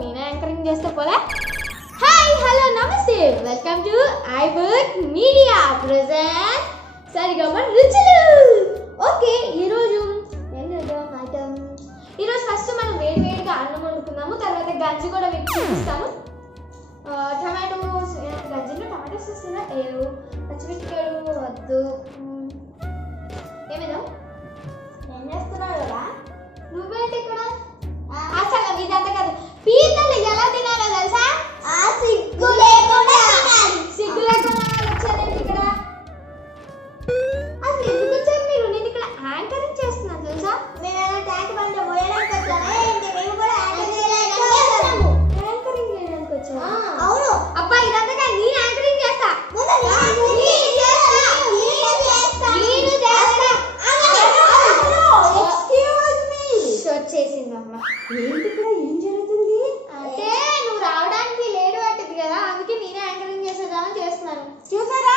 నేనే యాంకరింగ్ చేస్తే పోలే. హాయ్ హలో నమస్తే, welcome to iBook media present సరిగమ రుచులు. ఓకే, ఈరోజు ఈరోజు ఫస్ట్ మనం వేడివేడిగా అన్నం వండుకుందాము, తర్వాత గంజి కూడా మీకు చూపిస్తాను. టమాటోస్, గంజిలో టమాటోస్ వస్తుందా? ఏవు పచ్చిమిరపకాయలు వద్దు. ఏమేదో ఏం చేస్తున్నావు కదా నువ్వేంటి ఇక్కడ? అసలు ఇదంతా కాదు, పీతలు ఎలా తినాలో తెలుసా? సిగ్గు లేకుండా సిగ్గు లేకుండా వచ్చారండి ఇక్కడ. అసలు ఎందుకు వచ్చారు మీరు? నేను ఇక్కడ యాంకరింగ్ చేస్తున్నాను తెలుసా? నేను ట్యాంక్ బండ పోయడానికి వచ్చాను. మేము కూడా యాంకరింగ్ చేయడానికి వచ్చాము. అవును అబ్బా, ఇదంతా కాదు, నేను యాంకరింగ్ చేస్తా. వచ్చేసిందమ్మా. ఏంటి ఇక్కడ ఏం జరుగుతుంది? అంటే నువ్వు రావడానికి లేట్ పట్టింది కదా, అందుకే నేనే యాంకరింగ్ చేసేదామని చేస్తున్నాను. చూసారా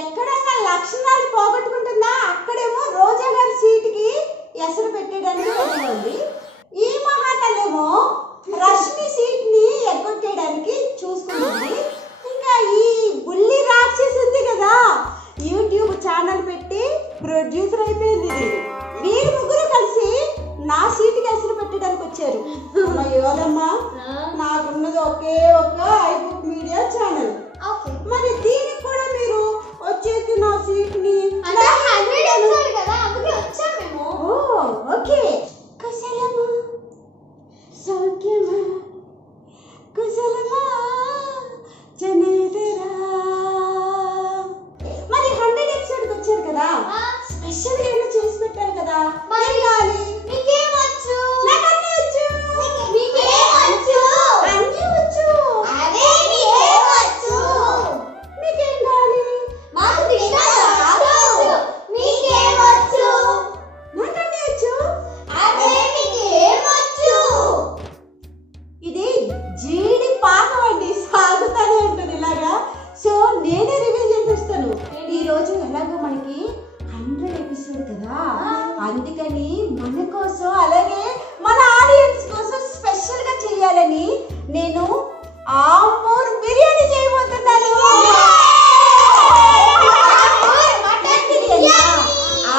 ఎక్కడన్నా లక్షణాలు పోగొట్టుకుంటుందా? అక్కడేమో రోజా గారి సీటుకి ఎసరు పెట్టేయడానికి ఉంది, ఈ మహాతలేమో రష్మి సీట్ ని ఎగ్గొట్టేయడానికి చూసుకుంటుంది. ఇంకా ఈ బుల్లి రాక్షసి ఉంది కదా, యూట్యూబ్ ఛానల్ పెట్టి ప్రొడ్యూసర్ అయిపోయింది. వీరు ముగ్గురు కలిసి నా సీటుకి ఎసరు పెట్టడానికి వచ్చారు. యోదమ్మా, నాకున్నది ఒకే ఒక్క ఐబుక్ మీడియా ఛానల్. మరి దీనికి కూడా మీరు వచ్చేసి నా సీట్ ని కదా, అందుకే వచ్చాం మేము. ఓకే, కుశలమా సౌఖ్యమా కుశలమా జనేదరా. మరి 100 ఎపిసోడ్కి వచ్చారు కదా, స్పెషల్ గా ఏమైనా చేసి పెట్టారు కదా. మరి మీకేమొచ్చు? నాకు అన్నీ వచ్చు. మీకేమొచ్చు? అన్నీ వచ్చు. అదే మీకేమొచ్చు? మీకేం కావాలి? మాకు తినడం రాదు. మీకేమొచ్చు? నాకు అన్నీ వచ్చు. అదే మీకేమొచ్చు? ఇది జీడి పాకం అండి, సాగుతానే ఉంటుంది ఇలాగా. సో నేనే రివీల్ చేసేస్తాను. ఈ రోజు ఎలాగో మనకి 100 ఎపిసోడ్ కదా, అందుకని మన కోసం అలాగే మన ఆడియన్స్ కోసం స్పెషల్ గా చేయాలని నేను ఆంబూర్ బిర్యానీ చేయబోతున్నాను.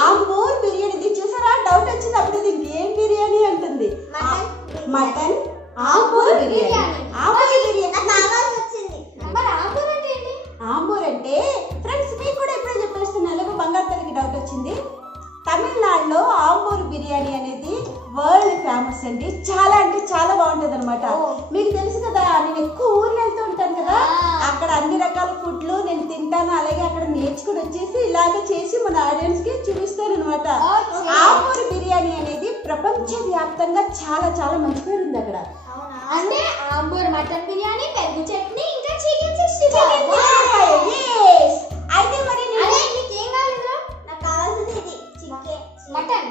ఆంబూర్ బిర్యానీ. ఇది చూసారా, డౌట్ వచ్చింది అప్పుడు దీనికి ఏం బిర్యానీ అంటుంది. మటన్ ఆంబూర్ బిర్యానీ. ఆంబూర్ బిర్యానీ మరి ఆంబూర్ అంటే ఏంటి? ఆంబూర్ అంటే ఫ్రెండ్స్ మీకు కూడా ఎప్పుడో చెప్పేస్తున్నాను, ఎలాగో బంగారు తల్లికి డౌట్ వచ్చింది. తమిళనాడులో ఆంబూర్ బిర్యానీ అనేది వరల్డ్ ఫేమస్ అండి. చాలా అంటే చాలా బాగుంటుంది అనమాట. మీకు తెలుసు కదా, నేను ఎక్కువ ఊర్లో వెళ్తూ ఉంటాను కదా, అక్కడ అన్ని రకాల ఫుడ్లు నేను తింటాను. అలాగే అక్కడ నేర్చుకుని వచ్చేసి ఇలాగే చేసి మన ఆడియన్స్ కి చూపిస్తాను అనమాట. ఆంబూర్ బిర్యానీ అనేది ప్రపంచ వ్యాప్తంగా చాలా చాలా మంచి పేరు ఉంది అక్కడ. అంటే ఆంబూర్ మటన్ బిర్యానీ, పెరుగు చట్నీ, ఇంకా చికెన్ 65. అయితే మరి అదే నీకేం కావాలి? నాకు కావాల్సింది ఇది చికెన్ మటన్.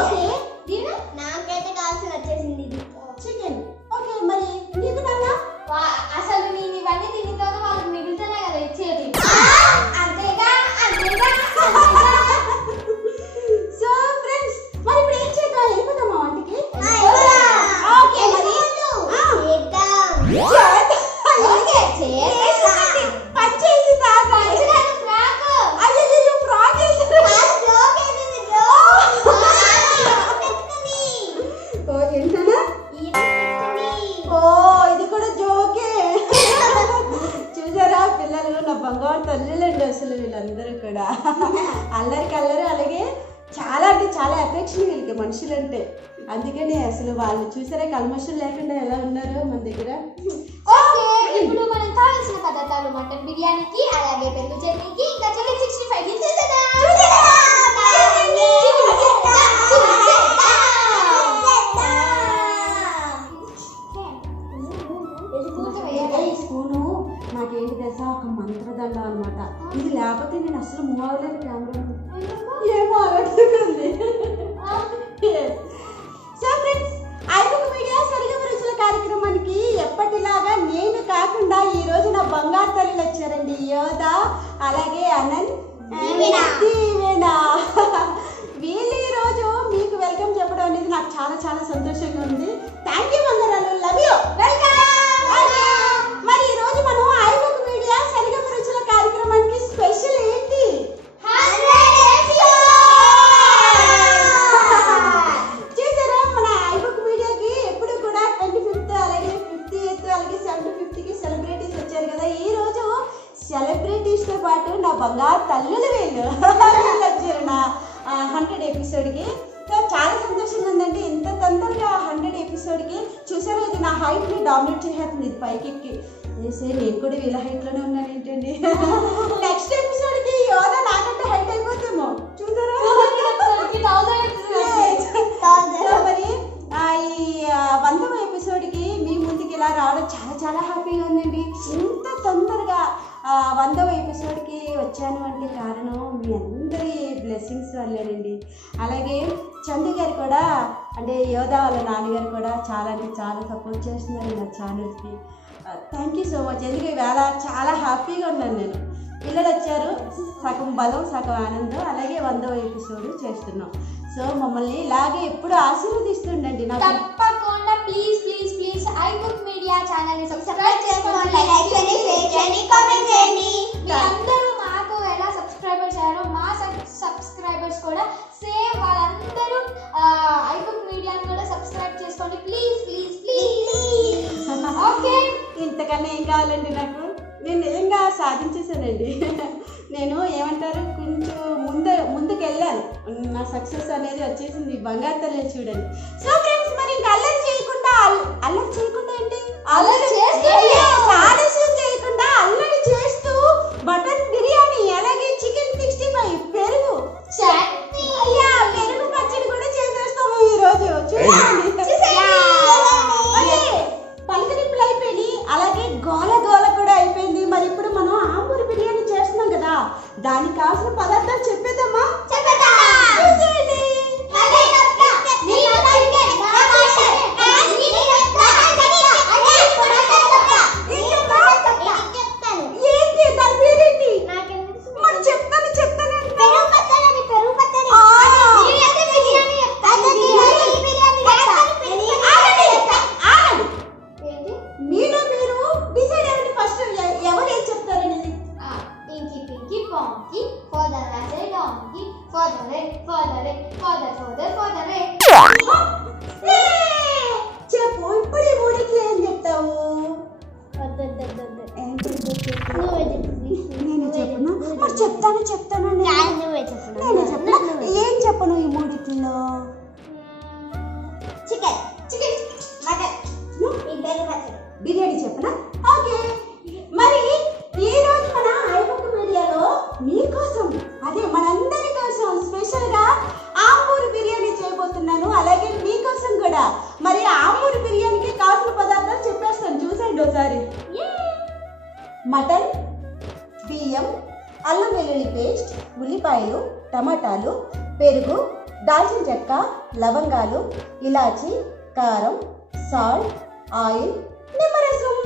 ఓకే, దీని నాకైతే కావాల్సింది వచ్చేసింది ఇది చికెన్. ఓకే, మరి నీకు నాన్న? అసలు నేను ఇవన్నీ తింటాను, వాళ్ళకి మిగులుతానే కదా ఇచ్చేది. అంతేగా అంతేగా. సో ఫ్రెండ్స్, మరి ఇప్పుడు ఏం చేద్దాం? వెళ్ళిపోదామా వంటకి? ఓకే మరి పచ్చేసి ఇది కూడా జోకే. చూసారా, పిల్లలు నా బంగారు తల్లులండి అసలు వీళ్ళందరూ కూడా. అల్లరికి అల్లరి, అలాగే చాలా అంటే చాలా అఫెక్షన్ వీళ్ళకి మనుషులంటే. అందుకని అసలు వాళ్ళు చూసారా కల్మషం లేకుండా ఎలా ఉన్నారో మన దగ్గర. ఓకే, ఇప్పుడు మనం కావాల్సిన పదార్థాలు మటన్ బిర్యానీకి, అలాగే పెరుగు చట్నీకి, ఇంకా చికెన్ 65 చేసేద్దాం. ఈ స్పూను నాకేంటి తెలుసా, ఒక మంత్రదండ అనమాట. ఇది లేకపోతే నేను అసలు మూవ్ అవ్వలేదు కెమెరా. ఏమో అలట్టుకుంది. సో ఫ్రెండ్స్, ఐబుక్ మీడియా సరిగమ రుచుల కార్యక్రమానికి ఎప్పటిలాగా నేను కాకుండా ఈ రోజు నా బంగారు తల్లిలు వచ్చారండి. యోధ, అలాగే అనంత్, దీవెన. వీళ్ళు ఈ రోజు మీకు వెల్కమ్ చెప్పడం అనేది నాకు చాలా చాలా సంతోషంగా ఉంది. థ్యాంక్ యూ మందరాలు, లవ్ యూ. బంగారు తల్లులు వీళ్ళు వచ్చారు నా 100 ఎపిసోడ్కి. సో చాలా సంతోషంగా ఉందండి. ఇంత తొందరగా 100 ఎపిసోడ్కి చూసారా, ఇది నా హైట్ని డామినేట్ చేసేస్తుంది. ఇది పైకి సరే నేను కూడా వీళ్ళ హైట్లోనే ఉన్నాను ఏంటండి. నెక్స్ట్ ఎపిసోడ్కి యోధ నాకంటే హైట్ అయిపోతేమో చూసారా. మరి ఈ 100వ ఎపిసోడ్కి మీ ముందుకి ఇలా రావడం చాలా చాలా హ్యాపీగా ఉందండి. ఇంత తొందరగా 100వ ఎపిసోడ్కి వచ్చాను అంటే కారణం మీ అందరి బ్లెస్సింగ్స్ వల్లేనండి. అలాగే చందు గారు కూడా, అంటే యోధ వాళ్ళ నాన్నగారు కూడా చాలా అంటే చాలా సపోర్ట్ చేస్తున్నారు నా ఛానల్కి. Thank you so much. ఎందుకంటే వేళ చాలా హ్యాపీగా ఉన్నాను నేను. పిల్లలు వచ్చారు, సగం బలం సగం ఆనందం. అలాగే 100వ ఎపిసోడ్ చేస్తున్నాం. సో మమ్మల్ని ఇలాగే ఎప్పుడు ఆశీర్వదిస్తుండండి. నాకు తప్పకుండా please please please iBook media channel ని సబ్స్క్రైబ్ చేసుకోండి, లైక్ చేయండి, షేర్ చేయండి, కామెంట్ చేయండి. మీరందరూ మాకు ఎలా సబ్స్క్రైబర్స్ అయ్యారో మా సబ్స్క్రైబర్స్ కూడా సేమ్ వాళ్ళందరూ ఐబుక్ మీడియాని కూడా సబ్స్క్రైబ్ చేసుకోండి ప్లీజ్ ప్లీజ్ ప్లీజ్. ఓకే, ఇంతకన్నా ఏం కావాలండి నాకు? నేను నిజంగా సాధించేసానండి. నేను ఏమంటారు, కొంచెం ముందుకు వెళ్ళాను. నా సక్సెస్ అనేది వచ్చేసింది. బంగారు తల్లి చూడండి. సో ఫ్రెండ్స్, మరి ఇంకా అల్లరి చేయకుండా ఏంటి, ఆలస్యం చేయకుండా అల్లరి చేస్తూ మటన్ బిర్యానీ, అలాగే చికెన్ 65, పెరుగు పెరుగు పచ్చడి కూడా చేసేస్తాము ఈరోజు. చూడండి, పలకరింపులు అయిపోయినాయి, అలాగే గోల కూడా అయిపోయింది. మరి ఇప్పుడు మనం ఆంబూరు బిర్యానీ చేస్తున్నాం కదా, దానికి కావాల్సిన పదార్థాలు చెప్పేద్దామా? చూసేయండి. ఏంటి దాని పేరేంటి? మరి చెప్తాను మీలో మీరు డిసైడ్ అవ్వండి ఫస్ట్, ఎవరు ఏం చెప్తారనేది. Inky Pinky Ponky, father as a donkey, father red, father red, father. చెప్పు, ఇప్పుడు ఈ మూడికి ఏం చెప్తావు? నేను చెప్పను. మరి చెప్తాను నేనే చెప్పను. ఏం చెప్పను ఈ మూడిట్లో? బిర్యానీ చెప్పనా? ఓకే. మరి ఈ రోజు మన ఐబుక్ మీడియాలో మీకోసం, అదే మనందరి కోసం స్పెషల్గా ఆంబూరు బిర్యానీ చేయబోతున్నాను. అలాగే మీకోసం కూడా. మరి ఆంబూరు బిర్యానీకి కావాల్సిన పదార్థాలు చెప్పేస్తాను, చూసేయండి ఒకసారి. మటన్, బియ్యం, అల్లం వెల్లుల్లి పేస్ట్, ఉల్లిపాయలు, టమాటాలు, పెరుగు, దాల్చిన చెక్క, లవంగాలు, ఇలాచి, కారం, సాల్ట్, ఆయిల్, నిమ్మరసం,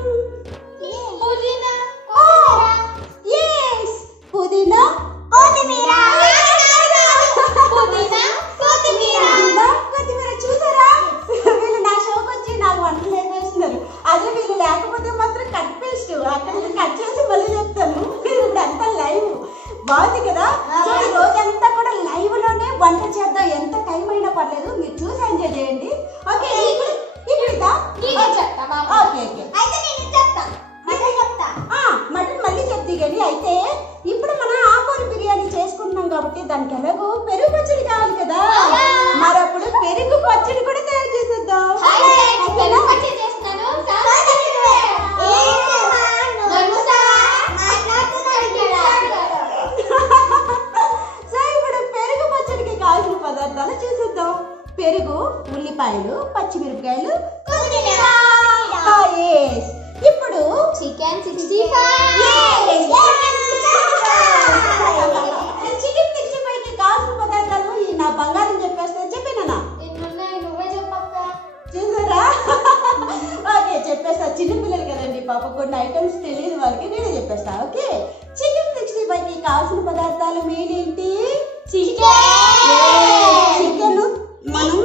పుదీనా, కొత్తిమీర. చూసారా, వీళ్ళు నా షోకి వచ్చి నాకు వంటలు నేర్పిస్తున్నారు. అదే వీళ్ళు లేకపోతే మాత్రం కట్ పేస్ట్ అక్కడ కట్ చేసి మళ్ళీ చెప్తాను. ఇప్పుడు అంతా లైవ్ బాగుంది కదా. సో ఈ రోజంతా కూడా లైవ్ లోనే వంట చేద్దాం. ఎంత టైం అయినా పర్లేదు, మీరు చూసి ఎంజాయ్ చేయండి. ఓకే, మటన్ మళ్ళీ చెప్తే కానీ. అయితే ఇప్పుడు మనం ఆంబూరు బిర్యానీ చేసుకుంటున్నాం కాబట్టి దానికి ఎలాగో పెరుగు పచ్చడి కావాలి కదా. మరి అప్పుడు పెరుగు పచ్చడి కూడా తయారు చేసేద్దాం. సో ఇప్పుడు పెరుగు పచ్చడికి కావాల్సిన పదార్థాలు చేసేద్దాం. పెరుగు, ఉల్లిపాయలు, పచ్చిమిరపకాయలు, ఇప్పుడు చికెన్ 65. చికెన్ 65కి కావాల్సిన పదార్థాలు నా బంగారం చెప్పేస్తే చెప్పేనా? నువ్వే చెప్పక్క. చూసారా? ఓకే, చెప్పేస్తా. చిన్నపిల్లలు కదండి పాప, కొన్ని ఐటమ్స్ తెలియదు వాళ్ళకి, నేనే చెప్పేస్తా. ఓకే, చికెన్ 65కి కావాల్సిన పదార్థాలు మెయిన్ ఏంటి? చికెన్ మనం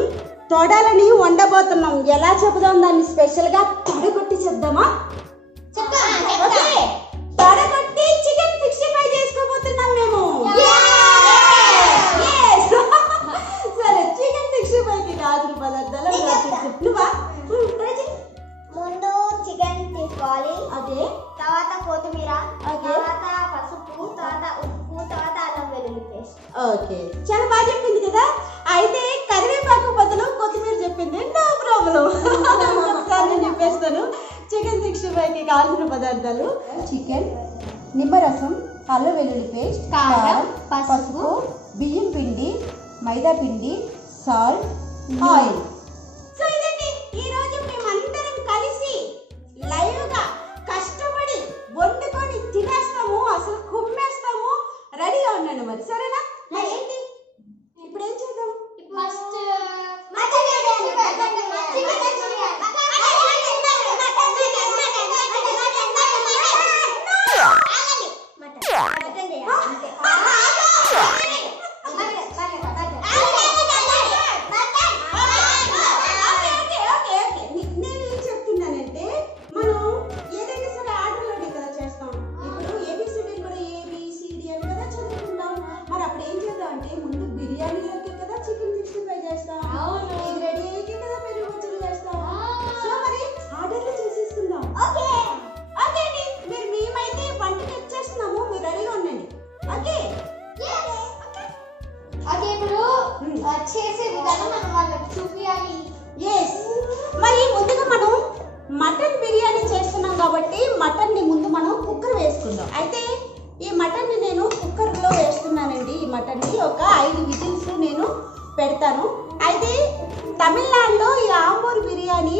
తొడలని వండబోతున్నాం. ఎలా చెబుదాం దాన్ని? స్పెషల్గా తొడగొట్టి చెప్దామా? తొడగొట్టి చికెన్ 65 చేసుకోబోతున్నాం మేము. సరే, చికెన్ 65కి కావాల్సిన పదార్థాలు నువ్వా? ముందు చికెన్ తీసుకోవాలి. అదే తర్వాత కొత్తిమీర, ఓకే, తర్వాత పసుపు, తర్వాత ఉప్పు, చికెన్ 65కి కావాల్సిన పదార్థాలు చికెన్, నిమ్మరసం, అల్లం వెల్లుల్లి పేస్ట్, కారం, పసుపు, బియ్యం పిండి, మైదా పిండి, సాల్ట్, ఆయిల్. సో ఇదండి ఈరోజు మేమందరం కలిసి లైవ్గా కష్టపడి వండుకొని తినేస్తాము, అసలు కుమ్మేస్తాము. రెడీగా ఉన్నాను మరి, సరేనా? మరి ఏంటి ఇప్పుడు ఏం చేద్దాం? ఫస్ట్ నేను ఏం చెప్తున్నానంటే మనం ఏదైనా సరే ఆర్డర్లోనే కదా చేస్తాం. ఇప్పుడు ఏబిసిడి కూడా ఏబిసిడి అని కదా చదువుకుంటాం. మరి అప్పుడు ఏం చేద్దాం అంటే ముందు బిర్యానీలోకి కదా చికెన్ 65 చేస్తాం. అవును. ఇది రెడీ అయ్యాకే కదా పెరుగు పచ్చడి చేస్తాం. సో మరి ఆర్డర్లో చేసేసుకుందాం. ఓకే అండి, మీరు మేమైతే వంటకి వచ్చేస్తున్నాము, మీరు రెడీగా ఉండండి. ఓకే ఓకే ఇప్పుడు చేసే విధానం మనం వాళ్ళకి చూపించాలి. ఎస్. మరి ముందుగా మనం మటన్ బిర్యానీ చేస్తున్నాం కాబట్టి మటన్ని ముందు మనం కుక్కర్ వేసుకుందాం. అయితే ఈ మటన్ని నేను కుక్కర్లో వేస్తున్నానండి. ఈ మటన్ని ఒక 5 విజిల్స్ నేను పెడతాను. అయితే తమిళనాడులో ఈ ఆంబూర్ బిర్యానీ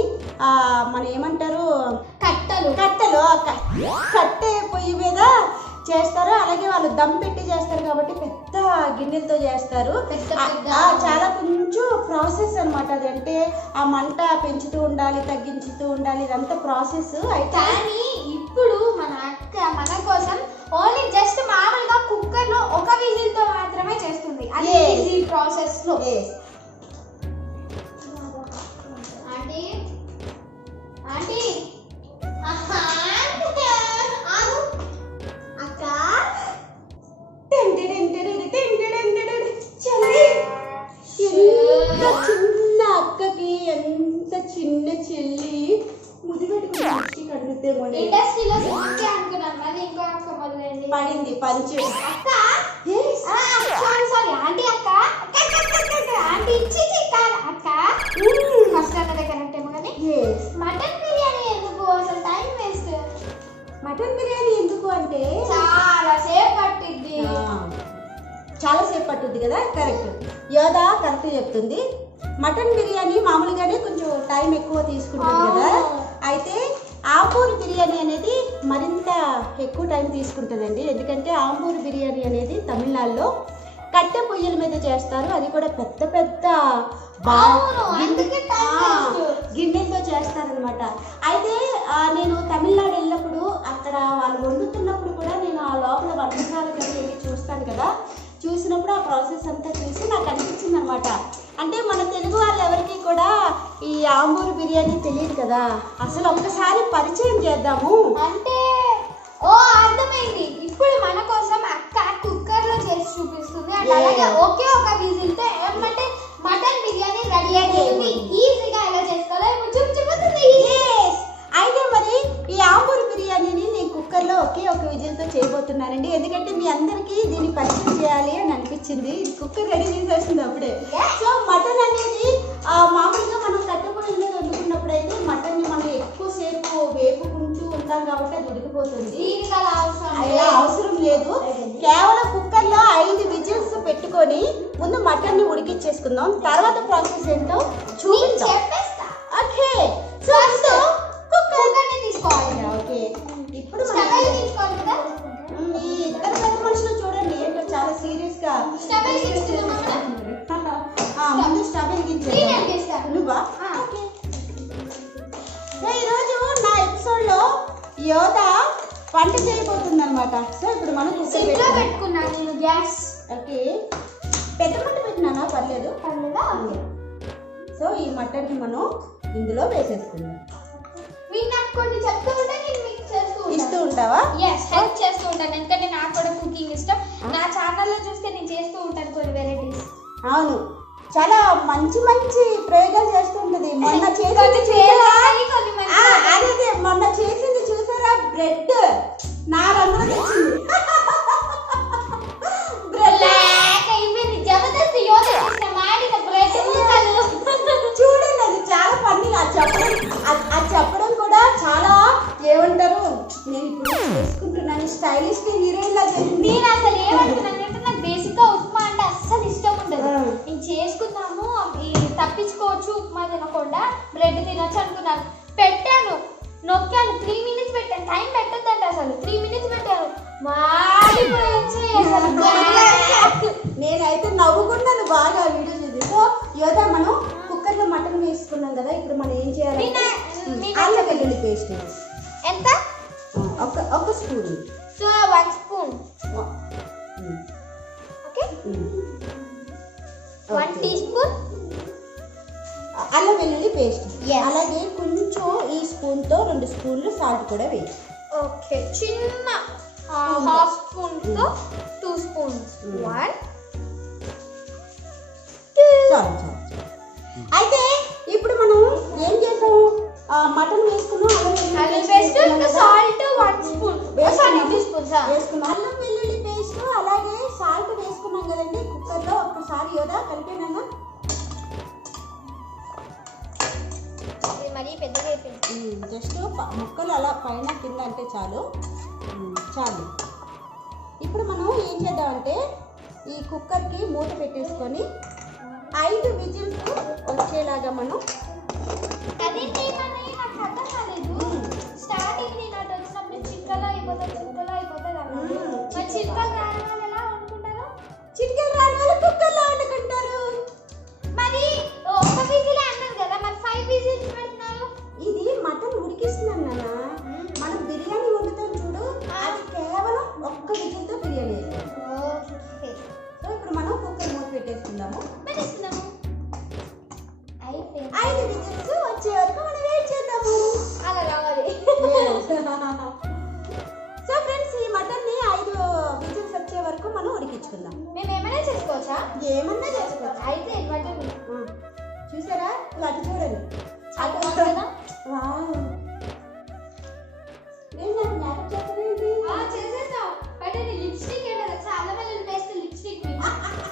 మనం ఏమంటారు, కట్టలు కట్టె పొయ్యి మీద చేస్తారు. అలాగే వాళ్ళు దమ్ పెట్టి చేస్తారు కాబట్టి పెద్ద గిన్నెలతో చేస్తారు. చాలా కొంచెం ప్రాసెస్ అనమాట. అది అంటే ఆ మంట పెంచుతూ ఉండాలి, తగ్గించుతూ ఉండాలి, ఇదంతా ప్రాసెస్. అయితే కానీ ఇప్పుడు మన అక్క మన కోసం ఓన్లీ జస్ట్ మామూలుగా కుక్కర్ లో ఒక విజిల్ తో మాత్రమే చేస్తుంది. అది ఈజీ ప్రాసెస్ లో. ఆంటీ ఆంటీ అక్క చిన్న అక్కకి ఎంత చిన్న చెల్లి ముది పెట్టుకుని కడుగుతే ఇండస్ట్రీలో అనుకున్నాను. మరి ఇంకో అక్క మొదలైంది పడింది పంచు. అక్క సారీ ఆంటీ అక్క ఆంటీ ఇచ్చి అక్క ఫస్ట్ అన్నదే కరెక్ట్ ఏమో కానీ మటన్ బిర్యానీ ఎందుకు అసలు టైం వేస్ట్. మటన్ బిర్యానీ ఎందుకు అంటే చాలా సేపు పట్టిద్ది. చాలా సేపు పట్టుద్ది కదా. కరెక్ట్, యోధా కరెక్ట్ చెప్తుంది. మటన్ బిర్యానీ మామూలుగానే కొంచెం టైం ఎక్కువ తీసుకుంటుంది కదా. అయితే ఆంబూర్ బిర్యానీ అనేది మరింత ఎక్కువ టైం తీసుకుంటుందండి. ఎందుకంటే ఆంబూర్ బిర్యానీ అనేది తమిళనాడులో కట్టె పొయ్యిల మీద చేస్తారు. అది కూడా పెద్ద పెద్ద గిన్నెలతో చేస్తారనమాట. అయితే నేను తమిళనాడు వెళ్ళినప్పుడు అక్కడ వాళ్ళు వండుతున్నప్పుడు కూడా నేను ఆ లోపల వంటశాలకు వెళ్ళి చూస్తాను కదా. చూసినప్పుడు ఆ ప్రాసెస్ అంతా చూసి నాకు అనిపించింది అనమాట. అంటే మన తెలుగు వాళ్ళు ఎవరికి కూడా ఈ ఆంబూర్ బిర్యానీ తెలియదు కదా. అసలు ఒక్కసారి పరిచయం చేద్దాము. అంటే అర్థమైంది. ఇప్పుడు మన కోసం అక్క కుక్కర్ లో చేసి చూపిస్తుంది. అంటే అలాగే ఒకే ఒక విజిల్ తో ఏమంటే మటన్ బిర్యానీ రెడీ అయిపోతుంది. ఈజీగా ఎలా చేసుకోవాలో ఇప్పుడు చూపించబోతుంది. అయితే మరి ఈ ఆంబూర్ బిర్యానీని నేను కుక్కర్లో ఒకే ఒక విజిల్తో చేయబోతున్నానండి. ఎందుకంటే మీ అందరికీ దీన్ని పరిచయం చేయాలి అని అనిపించింది. కుక్కర్ రెడీ చేసేస్తుంది అప్పుడే. సో మటన్ అనేది మామూలుగా మనం కట్టెపొయ్యి మీద వండుకున్నప్పుడు అయితే మటన్ని మనం ఎక్కువసేపు వేపుకుంటూ ఉంటాం కాబట్టి అది ఉడికిపోతుంది. అలా అవసరం లేదు. కేవలం కుక్కర్లో 5 విజిల్స్ పెట్టుకొని ముందు మటన్ని ఉడికిచ్చేసుకుందాం. తర్వాత ప్రాసెస్ ఏంటో చూపిస్తాం. ఓకే, సో కుక్కర్ని తీసుకోవాలి. ఓకే, ఇప్పుడు తీసుకోవాలి కదా. ఈ ఇద్దరు పెద్ద మనుషులు చూడండి ఏంటో చాలా సీరియస్ గా ముందు స్టవ్ వెలిగించాను. నువ్వా? ఈరోజు నా ఎపిసోడ్ లో యోధ వంట చేయబోతుంది అనమాట. సో ఇప్పుడు మనం పెట్టుకున్నాను నేను గ్యాస్. ఓకే, పెద్ద మంట పెట్టినానా? పర్లేదు. సో ఈ మటన్ మనం ఇందులో వేసేసుకుందాం. మీకు నాకు కొన్ని చెప్తూ ఉంటే నేను మీకు ఇస్తూ ఉంటావా? హెల్ప్ చేస్తూ ఉంటాను. ఎందుకంటే నాకు కూడా కుకింగ్ ఇష్టం. నా ఛానల్లో చూస్తే నేను చేస్తూ ఉంటాను కొన్ని వెరైటీస్. అవును, చాలా మంచి మంచి ప్రయోగాలు చేస్తూ ఉంటుంది. మొన్న అదే మొన్న చేసింది చూసారా? బ్రెడ్ నా రంగులో తెచ్చింది. జబర్దస్త్ చూడండి, అది చాలా ఫన్నీగా చెప్పడం కూడా చాలా ఏమంటారు, నేను ఇప్పుడు చేసుకుంటున్నాను స్టైలిష్ హీరోయిన్ లా చేసింది. నేను అసలు ఏమంటున్నానంటే నాకు బేసిక్ గా ఉప్మా అంటే అస్సలు ఇష్టం ఉండదు. నేను చేసుకుందాము తప్పించుకోవచ్చు ఉప్మా తినకుండా బ్రెడ్ తినొచ్చు అనుకున్నాను. పెట్టాను, నొక్కాను, 3 minutes పెట్టాను. టైం పెట్టొద్దండి అసలు. 3 minutes పెట్టాను, మాడిపోయి వచ్చాయి అసలు. నేనైతే నవ్వుకున్నాను బాగా వీడియో చూసి. సో యోధా మనం కుక్కర్లో మటన్ వేసుకున్నాం కదా, ఇప్పుడు మనం ఏం చేయాలి, అల్లం వెల్లుల్లి పేస్ట్ ఎంత, ఒక spoon. So 1 spoon. Okay, 1 teaspoon అల్లం వెల్లుల్లి పేస్ట్. అలాగే కొంచెం ఈ స్పూన్ తో 2 స్పూన్లు సాల్ట్ కూడా వేయి. ఓకే, చిన్న 1/2 spoon తో 2 spoons. 1 చాలు. అయితే ఇప్పుడు మనం ఏం చేసాము, మటన్ వేసుకున్నాం, అల్లం పేస్ట్ ఇంకా సాల్ట్ 1 spoon. సారీ 2 spoons వేసుకున్నాం. అల్లం వెల్లుల్లి పేస్ట్ అలాగే సాల్ట్ వేసుకున్నాం కదండి కుక్కర్లో. ఒక్కసారి యోధా కలిపేనన్నా. మరీ పెద్దగా అయిపోయింది. జస్ట్ ముక్కలు అలా పైన కింద అంటే చాలు. ఇప్పుడు మనం ఏం చేద్దామంటే ఈ కుక్కర్కి మూత పెట్టేసుకొని 5 విజిల్స్ వచ్చేలాగా మనం. అదేంటి నాకు అర్థం కాలేదు. స్టార్టింగ్ నేను అటు వచ్చినప్పుడు చిక్కలు అయిపోతుంది మరి చిక్కలు రాని వాళ్ళు ఎలా వండుకుంటారు? చికెన్ రాని వాళ్ళు కుక్కర్లో వండుకుంటారు. మరి ఒక విజిల్ అన్నారు కదా, మరి 5 విజిల్స్ పెడుతున్నారు. ఇది మటన్ ఉడికిస్తున్నాను నాన్న. మనం బిర్యానీ వండుతాం చూడు, అది కేవలం ఒక్క విజిల్తో బిర్యానీ అయిపోతుంది. సో ఇప్పుడు మనం కుక్కర్ మూత పెట్టేసుకుందాము. 5 విజిల్స్ వచ్చే వరకు మనం వెయిట్ చేద్దాము. అలా రావాలి. సో ఫ్రెండ్స్, ఈ మటన్ ని 5 విజిల్స్ వచ్చే వరకు మనం ఉడికించుకుందాం. మేము ఏమైనా చేసుకోవచ్చా? ఏమన్నా చేసుకోవచ్చు. అయితే మటన్ చూసారా, అటు చూడండి. అటు కదా. వావ్, నేను నాకు మేకప్ చేస్తానేంటి? చేసేస్తాం. అంటే లిప్స్టిక్ ఏమో చాలా వెల్లుల్లి పేస్ట్, లిప్స్టిక్,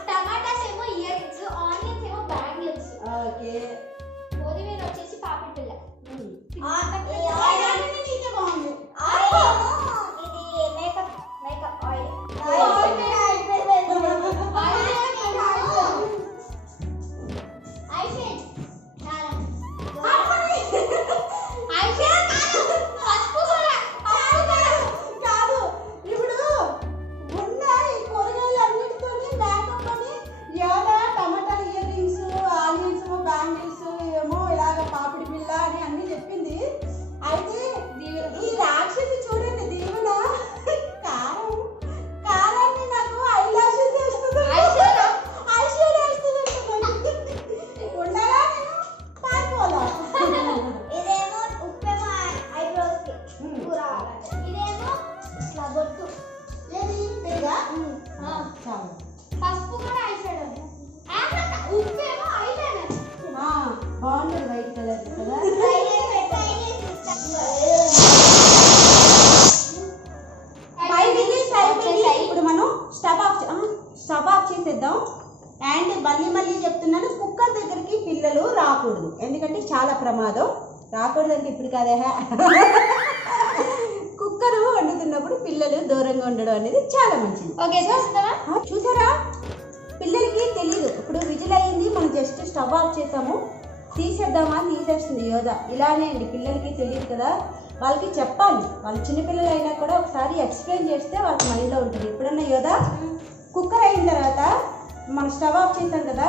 టమాటాస్ ఏమో ఇయర్ రింగ్స్, ఆనియన్స్ ఏమో బ్యాంగిల్స్, ఓకే, కొత్తిమీర వచ్చేసి పాపిడి పిల్ల. నీకే బాగుంది. ఇది మేకప్ ఆయిల్. కాదు, ఇప్పుడు ఉన్న ఈ కూరగాయలు అన్నిటితోని మేకప్ అని యోధా టమాటా ఇయర్ రింగ్స్, ఆనియన్స్, బ్యాంగిల్స్ ఏమో ఇలాగ పాపిడి పిల్ల అని అన్ని చెప్పింది. అయితే ఈ రాక్షసి చూడండి, దీవెన కారాన్ని నాకు ఐలాషెస్ వేస్తుంది, ఐషాడో వేస్తుంది. ఉండగా నేను పారిపోదా. ఇదేమో ఉప్పేమో ఐబ్రోస్ కి కూరాలంటే, ఇదేమో ఇట్లా బొట్టు. ఏది పెరుగా? చాలు. పసుపు కూడా ఐషాడో, ఉప్పేమో ఐలైనర్. బాగుంటుంది వైట్ కలర్ కదా. ఇప్పుడు మనం స్టవ్ ఆఫ్ చేసేద్దాం. అండ్ మళ్ళీ చెప్తున్నాను, కుక్కర్ దగ్గరికి పిల్లలు రాకూడదు, ఎందుకంటే చాలా ప్రమాదం. రాకూడదు అంటే ఇప్పుడు కాదే, కుక్కర్ వండుతున్నప్పుడు పిల్లలు దూరంగా ఉండడం అనేది చాలా మంచిది. ఓకే, చూసారా, పిల్లలకి తెలీదు. ఇప్పుడు విజిల్ అయ్యింది, మనం జస్ట్ స్టవ్ ఆఫ్ చేసాము, తీసేద్దామా తీసేస్తుంది యోధా. ఇలానే అండి, పిల్లలకి తెలియదు కదా, వాళ్ళకి చెప్పాలి. వాళ్ళు చిన్నపిల్లలు అయినా కూడా ఒకసారి ఎక్స్ప్లెయిన్ చేస్తే వాళ్ళకి మైండ్లో ఉంటుంది. ఎప్పుడన్నా యోధా, కుక్కర్ అయిన తర్వాత మనం స్టవ్ ఆఫ్ చేసాం కదా,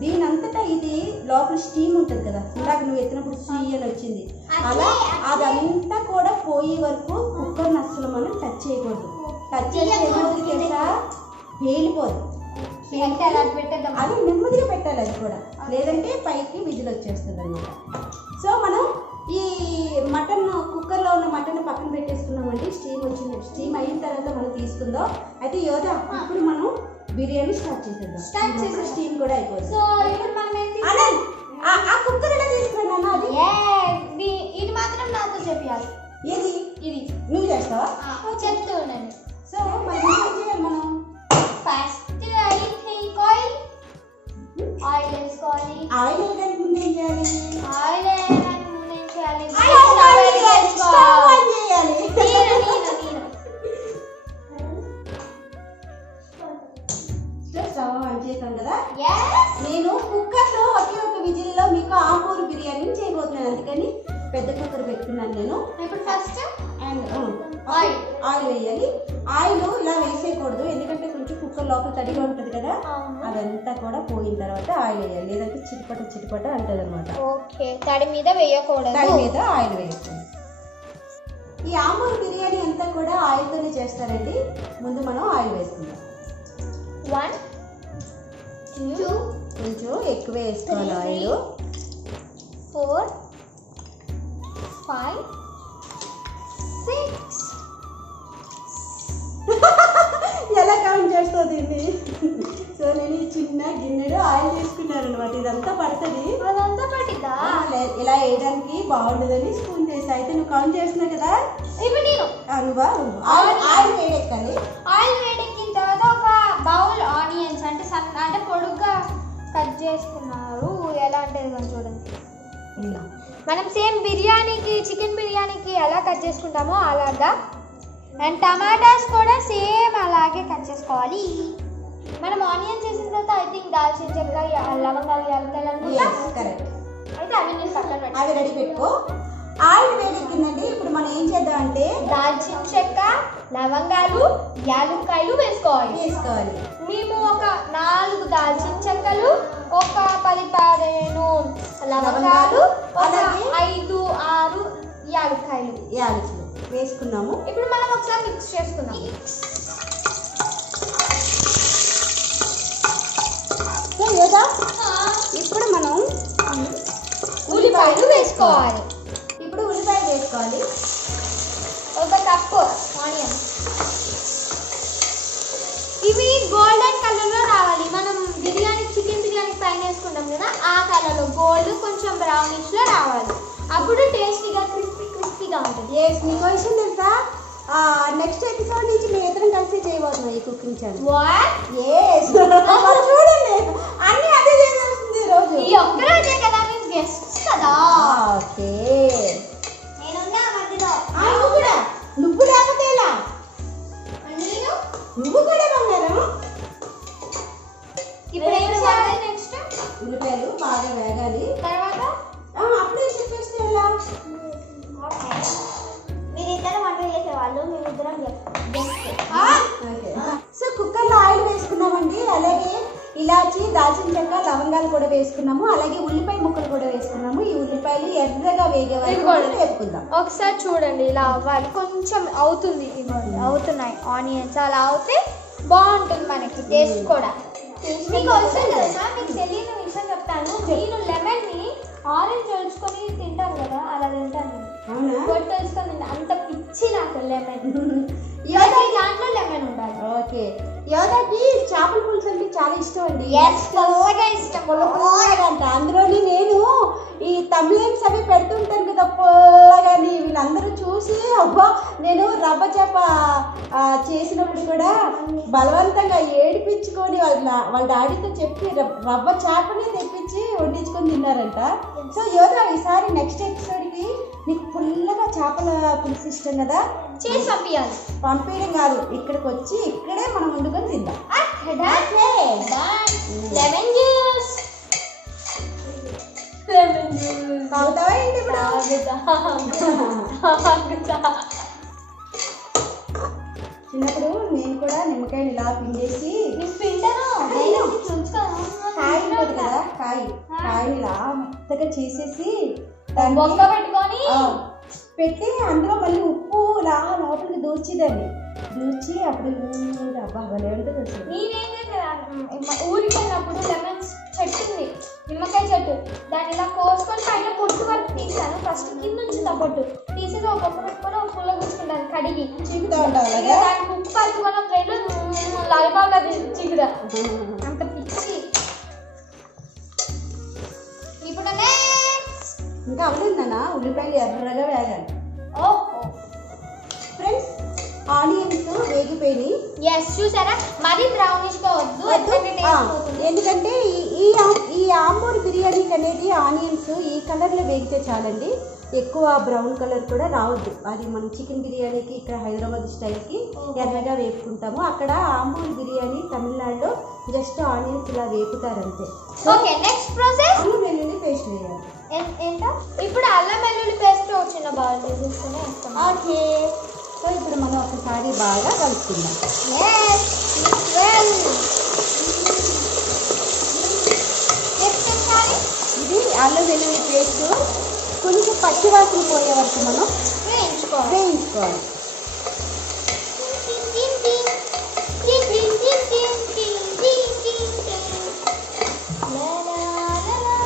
దీని అంతటా ఇది లోపల స్టీమ్ ఉంటుంది కదా, ఇందాక నువ్వు ఎత్తినప్పుడు సీ అని వచ్చింది, అలా అదంతా కూడా పోయే వరకు కుక్కర్ని అసలు మనం టచ్ చేయకూడదు. టచ్ చేస్తే ఏమవుతుంది తెలుసా, పేలిపోదు. అది నెమ్మదిగా పెట్టాలి, అది కూడా, లేదంటే పైకి విజిల్ వచ్చేస్తుంది అనమాట. సో మనం ఈ మటన్ కుక్కర్లో ఉన్న మటన్ పక్కన పెట్టేసుకున్నామండి. స్టీమ్ వచ్చింది, స్టీమ్ అయిన తర్వాత మనం తీసుకుందాం. అయితే యోధా, ఇప్పుడు మనం బిర్యానీ స్టార్ట్ చేసేద్దాం. స్టీమ్ కూడా అయిపోతుంది. సో ఇప్పుడు మనం ఆ కుక్కర్ ఎలా తీసుకున్నా, అది ఇది మాత్రం నాతో చెప్పాలి. ఏది ఇది నువ్వు చేస్తావా? చెప్తూ ఉండండి. సో మరి ఏం చేయాలి మనం? ఫస్ట్ ఐ థింక్ ఆయిల్ వేసుకోవాలి. ఆయిల్ వేయడానికి ముందు ఏం చేయాలి? ఆయిల్ వేయడానికి ముందు ఏం చేయాలి? స్టవ్ ఆన్ చేయాలి. పెద్ద కుక్కర్ పెట్టుకున్నాను నేను. ఇప్పుడు ఫస్ట్ అండ్ ఆయిల్ ఆయిల్ వేయాలి. ఆయిల్ ఇలా వేసేయకూడదు, ఎందుకంటే కొంచెం కుక్కర్ లోపల తడిగా ఉంటుంది కదా, అదంతా కూడా పోయిన తర్వాత ఆయిల్ వేయాలి, లేదంటే చిటపట అంటది అనమాట. ఓకే, తడి మీద వేయకూడదు. తడి మీద ఆయిల్ వేయాలి. ఈ ఆంబూర్ బిర్యానీ అంతా కూడా ఆయిల్తోనే చేస్తారండి. ముందు మనం ఆయిల్ వేసుకుందాం. 1 2 కొంచెం ఎక్కువ వేసుకోవాలి ఆయిల్. 4 5 6 ఎలా కౌంట్ చేస్తావు దీన్ని? సో నేను ఈ చిన్న గిన్నెడు ఆయిల్ తీసుకున్నాను అనమాట. ఇదంతా పడుతుంది, అదంతా పట్టిద్దా? ఇలా వేయడానికి బాగుండదని స్పూన్ చేసి. అయితే నువ్వు కౌంట్ చేస్తున్నావు కదా, ఇప్పుడు నేను ఆయిల్ వేయెక్కాలి. ఆయిల్ వేడెక్కిన తర్వాత ఒక బౌల్ ఆనియన్స్ అంటే పొడుగ్గా కట్ చేసుకున్నారు. ఎలా అంటే చూడండి, మనం సేమ్ బిర్యానీకి చికెన్ బిర్యానీకి ఎలా కట్ చేసుకుంటామో అలాగా. అండ్ టమాటాస్ కూడా సేమ్ అలాగే కట్ చేసుకోవాలి. మనం ఆనియన్స్ వేసిన తర్వాత ఐ థింక్ దాల్చిన చెక్క, లవంగాలు, యాలక్కాయలు అనుకుంటా. కరెక్ట్. అయితే అవి నేను పక్కన పెట్టుకో. అవి రెడీ పెట్టుకో. ఆయిల్ వేడెక్కిందండి. ఇప్పుడు మనం ఏం చేద్దాం అంటే దాల్చిన చెక్క, లవంగాలు, యాలక్కాయలు వేసుకోవాలి. మేము ఒక 4 దాల్చిన చెక్కలు, ఒక 10-15 లవంగాలు, ఒక 5-6 యాలక్కాయలు వేసుకున్నాము. ఇప్పుడు మనం ఒకసారి మిక్స్ చేసుకుందాం. సో ఏదా ఇప్పుడు మనం ఉల్లిపాయలు వేసుకోవాలి. ఇప్పుడు ఉల్లిపాయలు వేసుకోవాలి. ఒక కప్పు ఆనియన్. ఇవి గోల్డెన్ కలర్లో రావాలి. మనం బిర్యానీ చికెన్ బిర్యానీ పైన వేసుకుంటాం కదా, ఆ కలర్లో గోల్డ్ కొంచెం బ్రౌనిష్లో రావాలి. అప్పుడు టేస్టీగా క్రిస్పీగా ఉంటుంది. నీకు విషయం తెలుసా, నెక్స్ట్ ఎపిసోడ్ నుంచి మేము ఇద్దరం కలిసి చేయబోతున్నాం ఈ కుకింగ్ ఛానల్. చూడండి, అన్ని అదే చేసేస్తుంది రోజు. ఈ ఒక్కరోజే కదా, మేము గెస్ట్స్ కదా. ఓకే, నేనున్నా మధ్యలో. నువ్వు లేకపోతే ఎలా? నేను నువ్వు కూడా బంగారం. ఇప్పుడు ఏం చేయాలి నెక్స్ట్? ఉల్లిపాయలు బాగా వేగాలి. తర్వాత అప్పుడే చెప్పేస్తే ఎలా? మీరిద్దరు వంట చేసేవాళ్ళు, మేమిద్దరం సో కుక్కర్లో ఆయిల్ వేసుకున్నామండి. అలాగే ఇలాచి, దాల్చిన చెక్క, లవంగాలు కూడా వేసుకున్నాము. అలాగే ఉల్లిపాయ ముక్కలు కూడా వేసుకున్నాము. ఈ ఉల్లిపాయలు ఎర్రగా వేగే వరకు వేపుకుందాం. ఒకసారి చూడండి, ఇలా అవ్వాలి. కొంచెం అవుతున్నాయి ఆనియన్స్. అలా అవుతే బాగుంటుంది మనకి టేస్ట్ కూడా. మీకు వస్తుంది కదా, మీకు తెలియని విషయం చెప్తాను. నేను లెమన్ని ఆరెంజ్ ఒలుచుకొని తింటాను కదా, అలా తింటాను. పొట్టు ఒలుచుకొని అంత పిచ్చి నాకు లెమన్. దాంట్లో లెమన్ ఉండాలి. ఓకే, యోధాకి చేపల పులుసు అంటే చాలా ఇష్టం అండి. ఇష్టం. అందులోని నేను ఈ తమిళన్స్ అవి పెడుతుంటాను కదా పొల్లగాని, వీళ్ళందరూ చూసి అబ్బా, నేను రవ్వ చేప చేసినప్పుడు కూడా బలవంతంగా ఏడిపించుకొని వాళ్ళ డాడీతో చెప్పి రవ్వ చేపని తెప్పించి వండించుకొని తిన్నారంట. సో యోధా, ఈసారి నెక్స్ట్ ఎపిసోడ్కి నీకు ఫుల్గా చేపల పులుసు ఇష్టం కదా, చేసి పంపించాలి. పంపించడం కాదు, ఇక్కడికి వచ్చి ఇక్కడే మనం వండుకొని తిందాం. లెమన్ జ్యూస్ తాగుతావా ఏంటి ఇప్పుడు? చిన్నప్పుడు నేను కూడా నిమ్మకాయలు ఇలా పిండేసి కాయ ఉంటుంది కదా, కాయని ఇలా మెత్తగా చేసేసి బొక్క పెట్టుకొని పెట్టి అందులో మళ్ళీ ఉప్పు ఇలా లోపలికి దూర్చిదాన్ని. దూర్చి అప్పుడు అబ్బా భలే ఉంటుంది అసలు. నేనేం ఊరికి వెళ్ళినప్పుడు లెమన్ చెట్టు ఉంది, నిమ్మకాయ చెట్టు. దాన్ని ఇలా కోసుకొని పైన పొట్టు వరకు తీసాను. ఫస్ట్ కింద నుంచి పొట్టు తీసేసి ఒక బొక్క పెట్టుకొని ఒక పుల్ల కూర్చుంటాను కడిగి. చీకుతా ఉంటావు దానికి ఉప్పు కలుపుకొని ఒక ప్లేట్లో లాలిపాప్ చీకుదా. అంత పిచ్చి. ఇప్పుడు ఇంకా అవలేదన్నా, ఉల్లిపాయలు ఎర్రగా వేగాలి. ఫ్రెండ్స్, ఆనియన్స్ వేగిపోయినాయి. చూసారా, మరీ బ్రౌనిష్ గా వద్దు, ఎందుకంటే ఈ ఆంబూర్ బిర్యానీకి అనేది ఆనియన్స్ ఈ కలర్లో వేగితే చాలండి. ఎక్కువ బ్రౌన్ కలర్ కూడా రావద్దు. అది మనం చికెన్ బిర్యానీకి ఇక్కడ హైదరాబాద్ స్టైల్కి ఎర్రగా వేపుకుంటాము. అక్కడ ఆంబూర్ బిర్యానీ తమిళనాడులో జస్ట్ ఆనియన్స్ ఇలా వేపుతారు అంతే. ఓకే, నెక్స్ట్ ప్రాసెస్ అల్లం వెల్లుల్లి పేస్ట్ వేయాలి. ఏంటో ఇప్పుడు అల్లం వెల్లుల్లి పేస్ట్ బౌల్ తీసేసుకుని వేస్తాం. ఓకే, సో ఇప్పుడు మనం ఒకసారి బాగా కలుపుకుందాం. Yes, well. వేసుకోవాలి. ఇది అల్లం వెల్లుల్లి పేస్ట్ కొంచెం పచ్చివాసన పోయే వరకు మనం వేయించుకోవాలి.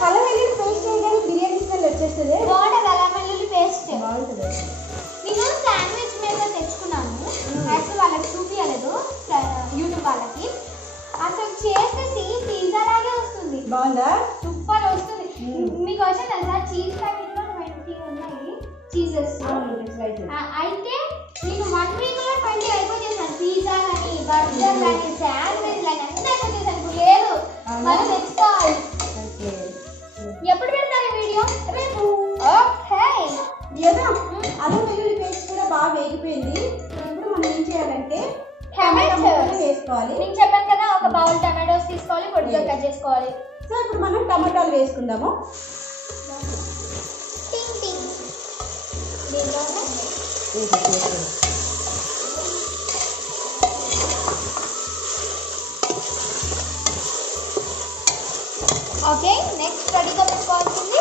అల్లం వెల్లుల్లి పేస్ట్ చేయగానే బిర్యానీ స్మెల్ వచ్చేస్తుంది. బాగుంటుంది అల్లం వెల్లుల్లి పేస్ట్. బాగుంటుంది. నేను శాండ్విచ్ మీద తెచ్చుకున్నాను. యాక్చువల్ వాళ్ళకి చూపించలేదు యూట్యూబ్ వాళ్ళకి. అసలు చేసేసి పిజ్జా లాగే వస్తుంది. బాగుందా? సూపర్ వస్తుంది. మీకు వచ్చే తెలుసా చీజ్ ప్యాకెట్లో 20 ఉన్నాయి చీజెస్. అయితే నేను 1 వీక్ లో 20 అయిపోయేసాను. పిజ్జా అని, బర్గర్ అని, శాండ్విచ్ అని అంతా అయిపోయేసాను. ఇప్పుడు లేదు, మనం తెచ్చుకోవాలి. ఎప్పుడు పెడతారు వీడియో? రేపు. ఓకే, అల్లం వెల్లుల్లి పేస్ట్ కూడా బాగా వేగిపోయింది. ఇప్పుడు మనం ఏం చేయాలంటే టమాటో వేసుకోవాలి. నేను చెప్పాను కదా, ఒక బౌల్ టమాటోస్ తీసుకోవాలి, పొడిగా కట్ చేసుకోవాలి. సో ఇప్పుడు మనం టమాటాలు వేసుకుందాము. ఓకే, నెక్స్ట్ రెడీగా పెట్టుకోవాల్సింది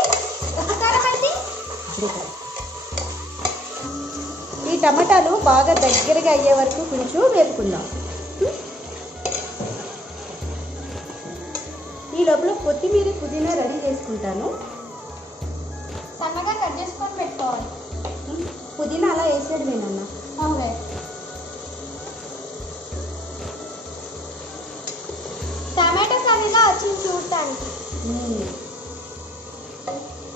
కారం అండి. ఈ టమాటాలు బాగా దగ్గరగా అయ్యే వరకు కొంచెం వేపుకుందాం. ఈ లోపల కొత్తిమీర పుదీనా రెడీ చేసుకుంటాను. సన్నగా కట్ చేసుకొని పెట్టుకోవాలి. పుదీనా అలా వేసేయడమేనన్నా. అవునే, టమాటో కర్రీగా వచ్చింది చూడటానికి.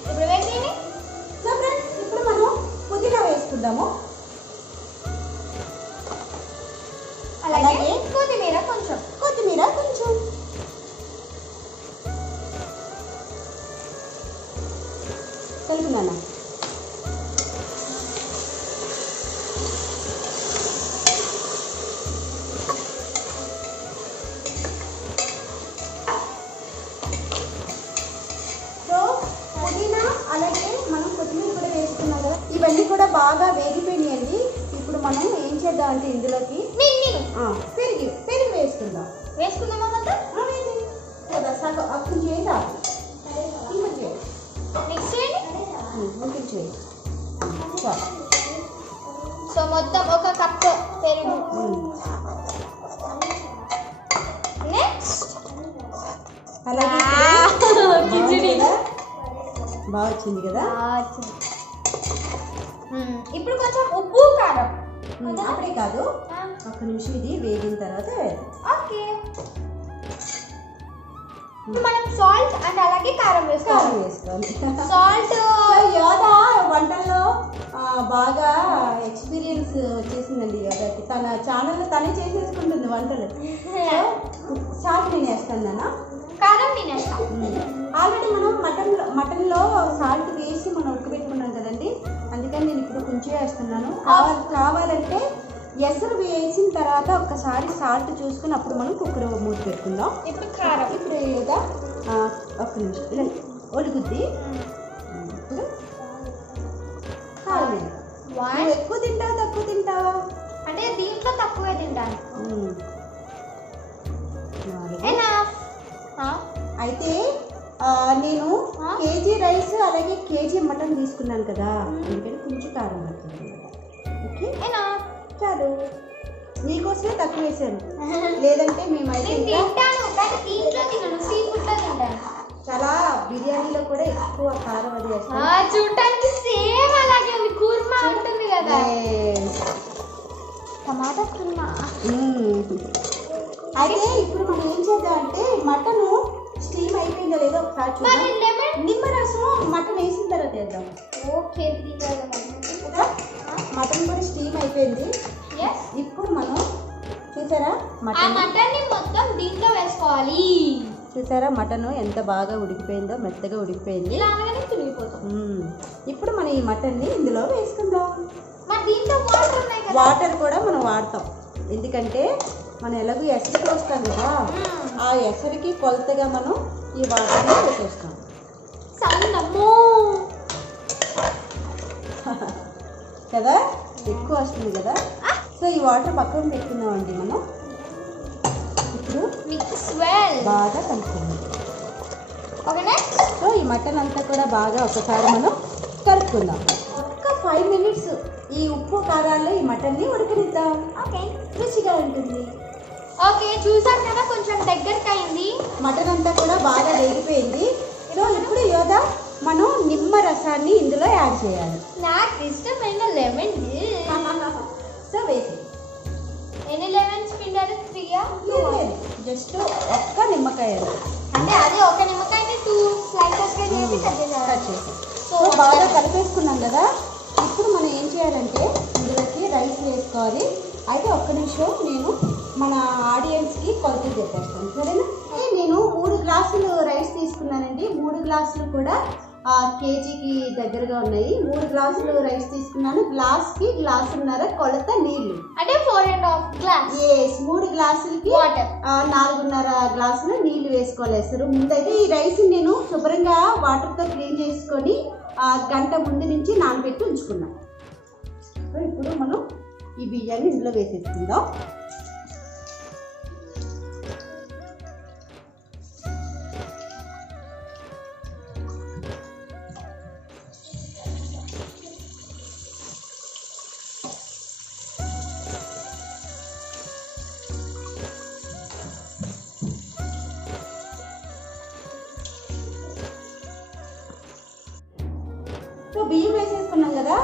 ఇప్పుడు వేసేయండి. సో ఫ్రెండ్స్, ఇప్పుడు మనం పుదీనా వేసుకుందాము. అలాగే కొత్తిమీర కొంచెం తెలుగునా? సో పుదీనా అలాగే మనం కొత్తిమీర కూడా వేసుకున్నాం కదా, ఇవన్నీ కూడా బాగా వేగిపోయినాయండి. ఇప్పుడు మనం ఏం చేద్దాం అంటే ఇందులోకి పెరుగు వేసుకుందాం. వేసుకుందామా మొత్తం? కదా సగం అప్పుడు చేద్దాం. మిక్స్ చేయండి. చేయి. సో మొత్తం 1 కప్ పెరుగు. నెక్స్ట్ అలాగే కిచిడి బాగా వచ్చింది కదా. ఇప్పుడు కొంచెం ఉప్పు కారం. అప్పుడే కాదు, ఒక్క నిమిషం ఇది వేగిన తర్వాత ఓకే, మనం సాల్ట్ అండ్ అలాగే కారం వేసుకోవాలి. సాల్ట్ యోధా వంటల్లో బాగా ఎక్స్పీరియన్స్ వచ్చేసిందండి యోధాకి. తన ఛానల్లో తనే చేసేసుకుంటుంది వంటలు. సాల్ట్ నేను వేస్తాను నాన్న, కారం నేను వేస్తాను. ఆల్రెడీ మనం మటన్లో సాల్ట్ వేసి మనం ఉడకబెట్టుకున్నాం కదండి, అందుకని నేను ఇప్పుడు కొంచెం వేస్తున్నాను. కావాలంటే ఎసరు వేసిన తర్వాత ఒక్కసారి సాల్ట్ చూసుకుని అప్పుడు మనం కుక్కర్ మూత పెట్టుకుందాం. ఇప్పుడు కారం. ఇప్పుడు ఏదా ఒక్క నిమిషం ఇలా ఒలుగుద్ది. ఇప్పుడు కారం నువ్వు ఎక్కువ తింటావా తక్కువ తింటావా? అంటే దీంట్లో తక్కువే తింటాను. అయితే నేను కేజీ రైస్ అలాగే కేజీ మటన్ తీసుకున్నాను కదా, అందుకని కొంచెం కారం పడుతుంది. ఓకే చాలు, నీకోసమే తక్కువ వేసాను. లేదంటే మేమైతే చాలా బిర్యానీలో కూడా ఎక్కువ కారం అది వేస్తాం. చూడటానికి సేమ్ అలాగే ఉంది, కుర్మా ఉంటుంది కదా, టమాటా కుర్మా. అయితే ఇప్పుడు మనం ఏం చేద్దాం అంటే మటన్ స్టీమ్ అయిపోయిందో లేదో ఒకసారి చూద్దాం. నిమ్మరసం మటన్ వేసిన తర్వాత వేద్దాం. ఓకే, మటన్ కూడా స్టీమ్ అయిపోయింది. ఇప్పుడు మనం చూసారా మటన్ని మొత్తం దీంట్లో వేసుకోవాలి. చూసారా మటన్ ఎంత బాగా ఉడికిపోయిందో, మెత్తగా ఉడికిపోయింది. ఇలా అనగానే తునిగిపోతాం. ఇప్పుడు మనం ఈ మటన్ని ఇందులో వేసుకుందాం. వాటర్ కూడా మనం వాడతాం, ఎందుకంటే మనం ఎలాగో ఎసరికి వస్తాం కదా, ఆ ఎసరికి కొలతగా మనం ఈ వాటర్ని వేసేస్తాం. కదా, ఎక్కువ వస్తుంది కదా. సో ఈ వాటర్ పక్కన పెట్టుకుందామండి మనం. ఇప్పుడు మిక్స్ వెల్ బాగా కలుపుకుందాం. ఓకేనా? సో ఈ మటన్ అంతా కూడా బాగా ఒకసారి మనం కలుపుకుందాం. ఒక్క 5 minutes ఈ ఉప్పు కారాలు ఈ మటన్ని ఉడకనిద్దాం. ఓకే, రుచిగా ఉంటుంది. ఓకే చూసారు కదా, కొంచెం దగ్గరికి అయింది. మటన్ అంతా కూడా బాగా వేగిపోయింది. సో ఇప్పుడు యోధా మనం నిమ్మ రసాన్ని ఇందులో యాడ్ చేయాలి. నాకు ఇష్టమైన లెమన్. సో వేసి ఎన్ని లెమన్స్ పిండారు? 3 లేదు, జస్ట్ ఒక్క నిమ్మకాయ అంటే అది ఒక నిమ్మకాయని 2 స్లైసెస్గా చేసి కట్ చేయాలి. సో బాగా కలిపేసుకున్నాం కదా. ఇప్పుడు మనం ఏం చేయాలంటే ఇందులోకి రైస్ వేసుకోవాలి. అయితే ఒక్క నిమిషం నేను మన ఆడియన్స్కి కొలతలు చెప్పేస్తాను, సరేనా? నేను 3 గ్లాసులు రైస్ తీసుకున్నానండి. 3 గ్లాసులు కూడా కేజీకి దగ్గరగా ఉన్నాయి. 3 గ్లాసులు రైస్ తీసుకున్నాను. గ్లాస్కి గ్లాసున్నర కొలత నీళ్ళు, అంటే 4.5 గ్లాస్. 3 గ్లాసులకి వాటర్ 4.5 గ్లాసులు నీళ్లు వేసుకోలేస్తారు. ముందైతే ఈ రైస్ నేను శుభ్రంగా వాటర్తో క్లీన్ చేసుకొని గంట ముందు నుంచి నానబెట్టి ఉంచుకున్నాను. సో ఇప్పుడు మనం ఈ బియ్యాన్ని ఇందులో వేసేసుకుందాం. సో బియ్యం వేసేసుకున్నాం కదా,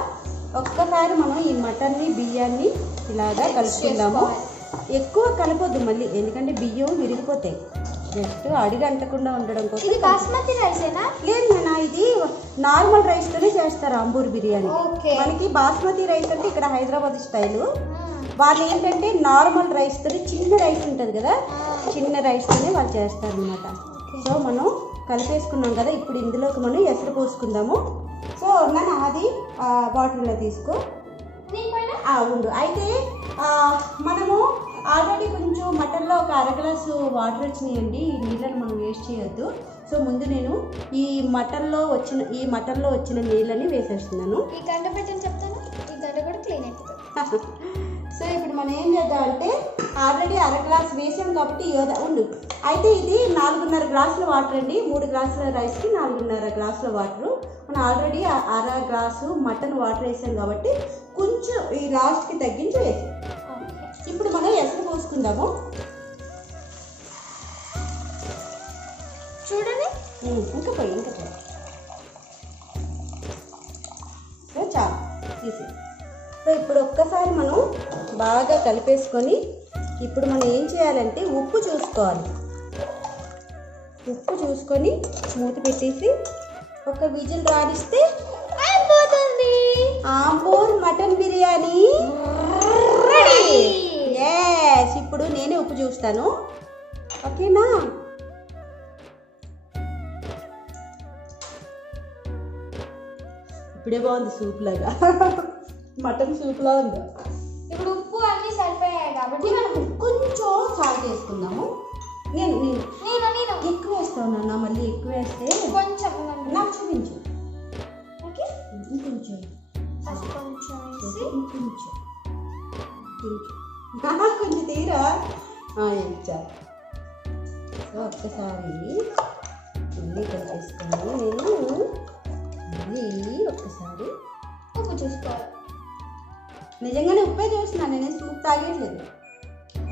ఒక్కసారి మనం ఈ మటన్ని బియ్యాన్ని ఇలాగా కలుపుకుందాము. ఎక్కువ కలపొద్దు మళ్ళీ, ఎందుకంటే బియ్యం విరిగిపోతాయి. జస్ట్ అడిగి అంటకుండా ఉండడం కోసం. ఇది బాస్మతి రైసేనా? లేదు నాన్న, ఇది నార్మల్ రైస్తోనే చేస్తారు అంబూర్ బిర్యానీ. ఓకే. మనకి బాస్మతి రైస్ అంటే ఇక్కడ హైదరాబాద్ స్టైలు. వాళ్ళు ఏంటంటే నార్మల్ రైస్తో, చిన్న రైస్ ఉంటుంది కదా, చిన్న రైస్తోనే వాళ్ళు చేస్తారు అనమాట. సో మనం కలిపేసుకున్నాం కదా, ఇప్పుడు ఇందులోకి మనం ఎసరు పోసుకుందాము. సో నన్ను అది బాటిల్లో తీసుకో. ఉండు. అయితే మనము ఆల్రెడీ కొంచెం మటన్లో ఒక 1/2 గ్లాసు వాటర్ వచ్చినాయండి. ఈ నీళ్ళని మనం వేస్ట్ చేయొద్దు. సో ముందు నేను ఈ మటన్లో వచ్చిన నీళ్ళని వేసేస్తున్నాను. ఈ గంట పెట్టని చెప్తాను, ఈ గంట కూడా క్లీన్ అయిపోతుంది. సో ఇప్పుడు మనం ఏం చేద్దామంటే ఆల్రెడీ 1/2 గ్లాస్ వేసాం కాబట్టి ఉండు. అయితే ఇది 4.5 గ్లాసుల వాటర్ అండి. 3 గ్లాసుల రైస్కి 4.5 గ్లాసుల వాటరు. మనం ఆల్రెడీ 1/2 గ్లాసు మటన్ వాటర్ వేసాం కాబట్టి కొంచెం ఈ లాస్ట్కి తగ్గించి వేసాం. ఇప్పుడు మనం ఎసరు పోసుకుందాము. చూడండి, ఇంకా పోయి చాలు తీసి. సో ఇప్పుడు ఒక్కసారి మనం బాగా కలిపేసుకొని ఇప్పుడు మనం ఏం చేయాలంటే ఉప్పు చూసుకోవాలి. ఉప్పు చూసుకొని మూత పెట్టేసి ఒక విజిల్ రాడిస్తే అయిపోతుంది. Ambur mutton biryani ready. ఇప్పుడు నేనే ఉప్పు చూస్తాను, ఓకేనా? ఇప్పుడే బాగుంది, సూప్ లాగా. మటన్ సూప్ లా ఉంది. ఇప్పుడు ఉప్పు అన్ని సరిపోయాయి కాబట్టి మనం కొంచెం సాల్ట్ వేసుకుందాము. నేను ఎక్కువ వేస్తాను నాన్న, మళ్ళీ ఎక్కువ వేస్తే కొంచెం నాకు చూపించు. ఓకే, ఇంకొంచెం కొంచెం తీరా ఇచ్చా. సో ఒక్కసారి మళ్ళీ కలిపేసుకుని నేను మళ్ళీ ఒక్కసారి ఉప్పు చూసుకోవాలి. నిజంగానే ఉప్పే చూస్తున్నాను, నేను సూప్ తాగట్లేదు.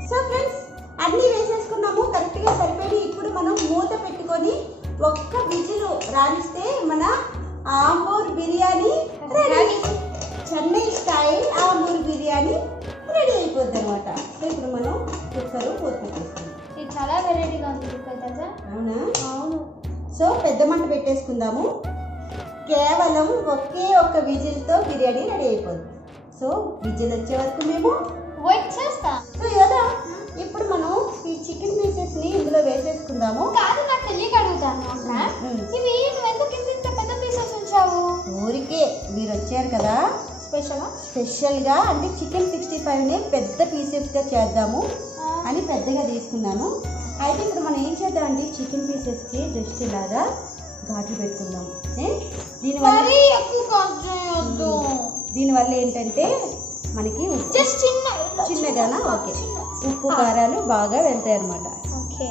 సో ఫ్రెండ్స్ అన్నీ వేసేసుకున్నాము, కరెక్ట్గా సరిపోయి. ఇప్పుడు మనం మూత పెట్టుకొని ఒక్క విజిల్ రాణిస్తే మన Ambur biryani ready. Chennai style Ambur biryani ready అయిపోద్ది అనమాట. సో ఇప్పుడు మనం కుక్కర్ మూత పెట్టేసుకుందాం. ఇది చాలా వెరైటీగా ఉంది కుక్కర్ కదా. అవునా? అవును. సో పెద్ద మంట పెట్టేసుకుందాము. కేవలం ఒక్క విజిల్తో బిర్యానీ రెడీ అయిపోద్ది. సో విజిల్ వచ్చే వరకు మేము వెయిట్ చేస్తాం. సో యోదా ఇప్పుడు మనం ఈ చికెన్ పీసెస్ని ఇందులో వేసేసుకుందాము. కాదు, నాకు తెలియక అడుగుతాను. ఇవి నువ్వెందుకు ఇంత పెద్ద పీసెస్ ఉంచావు? ఊరికే మీరు వచ్చారు కదా, స్పెషల్గా అంటే చికెన్ 65ని పెద్ద పీసెస్గా చేద్దాము అని పెద్దగా తీసుకున్నాను. అయితే ఇప్పుడు మనం ఏం చేద్దామండి, చికెన్ పీసెస్కి జస్ట్ ఇలాగా ఘాట్లు పెట్టుకుందాము. దీనివల్ల దీనివల్ల ఏంటంటే మనకి జస్ట్ చిన్నగానా ఓకే ఉప్పు కారాలు బాగా వెళ్తాయి అన్నమాట. ఓకే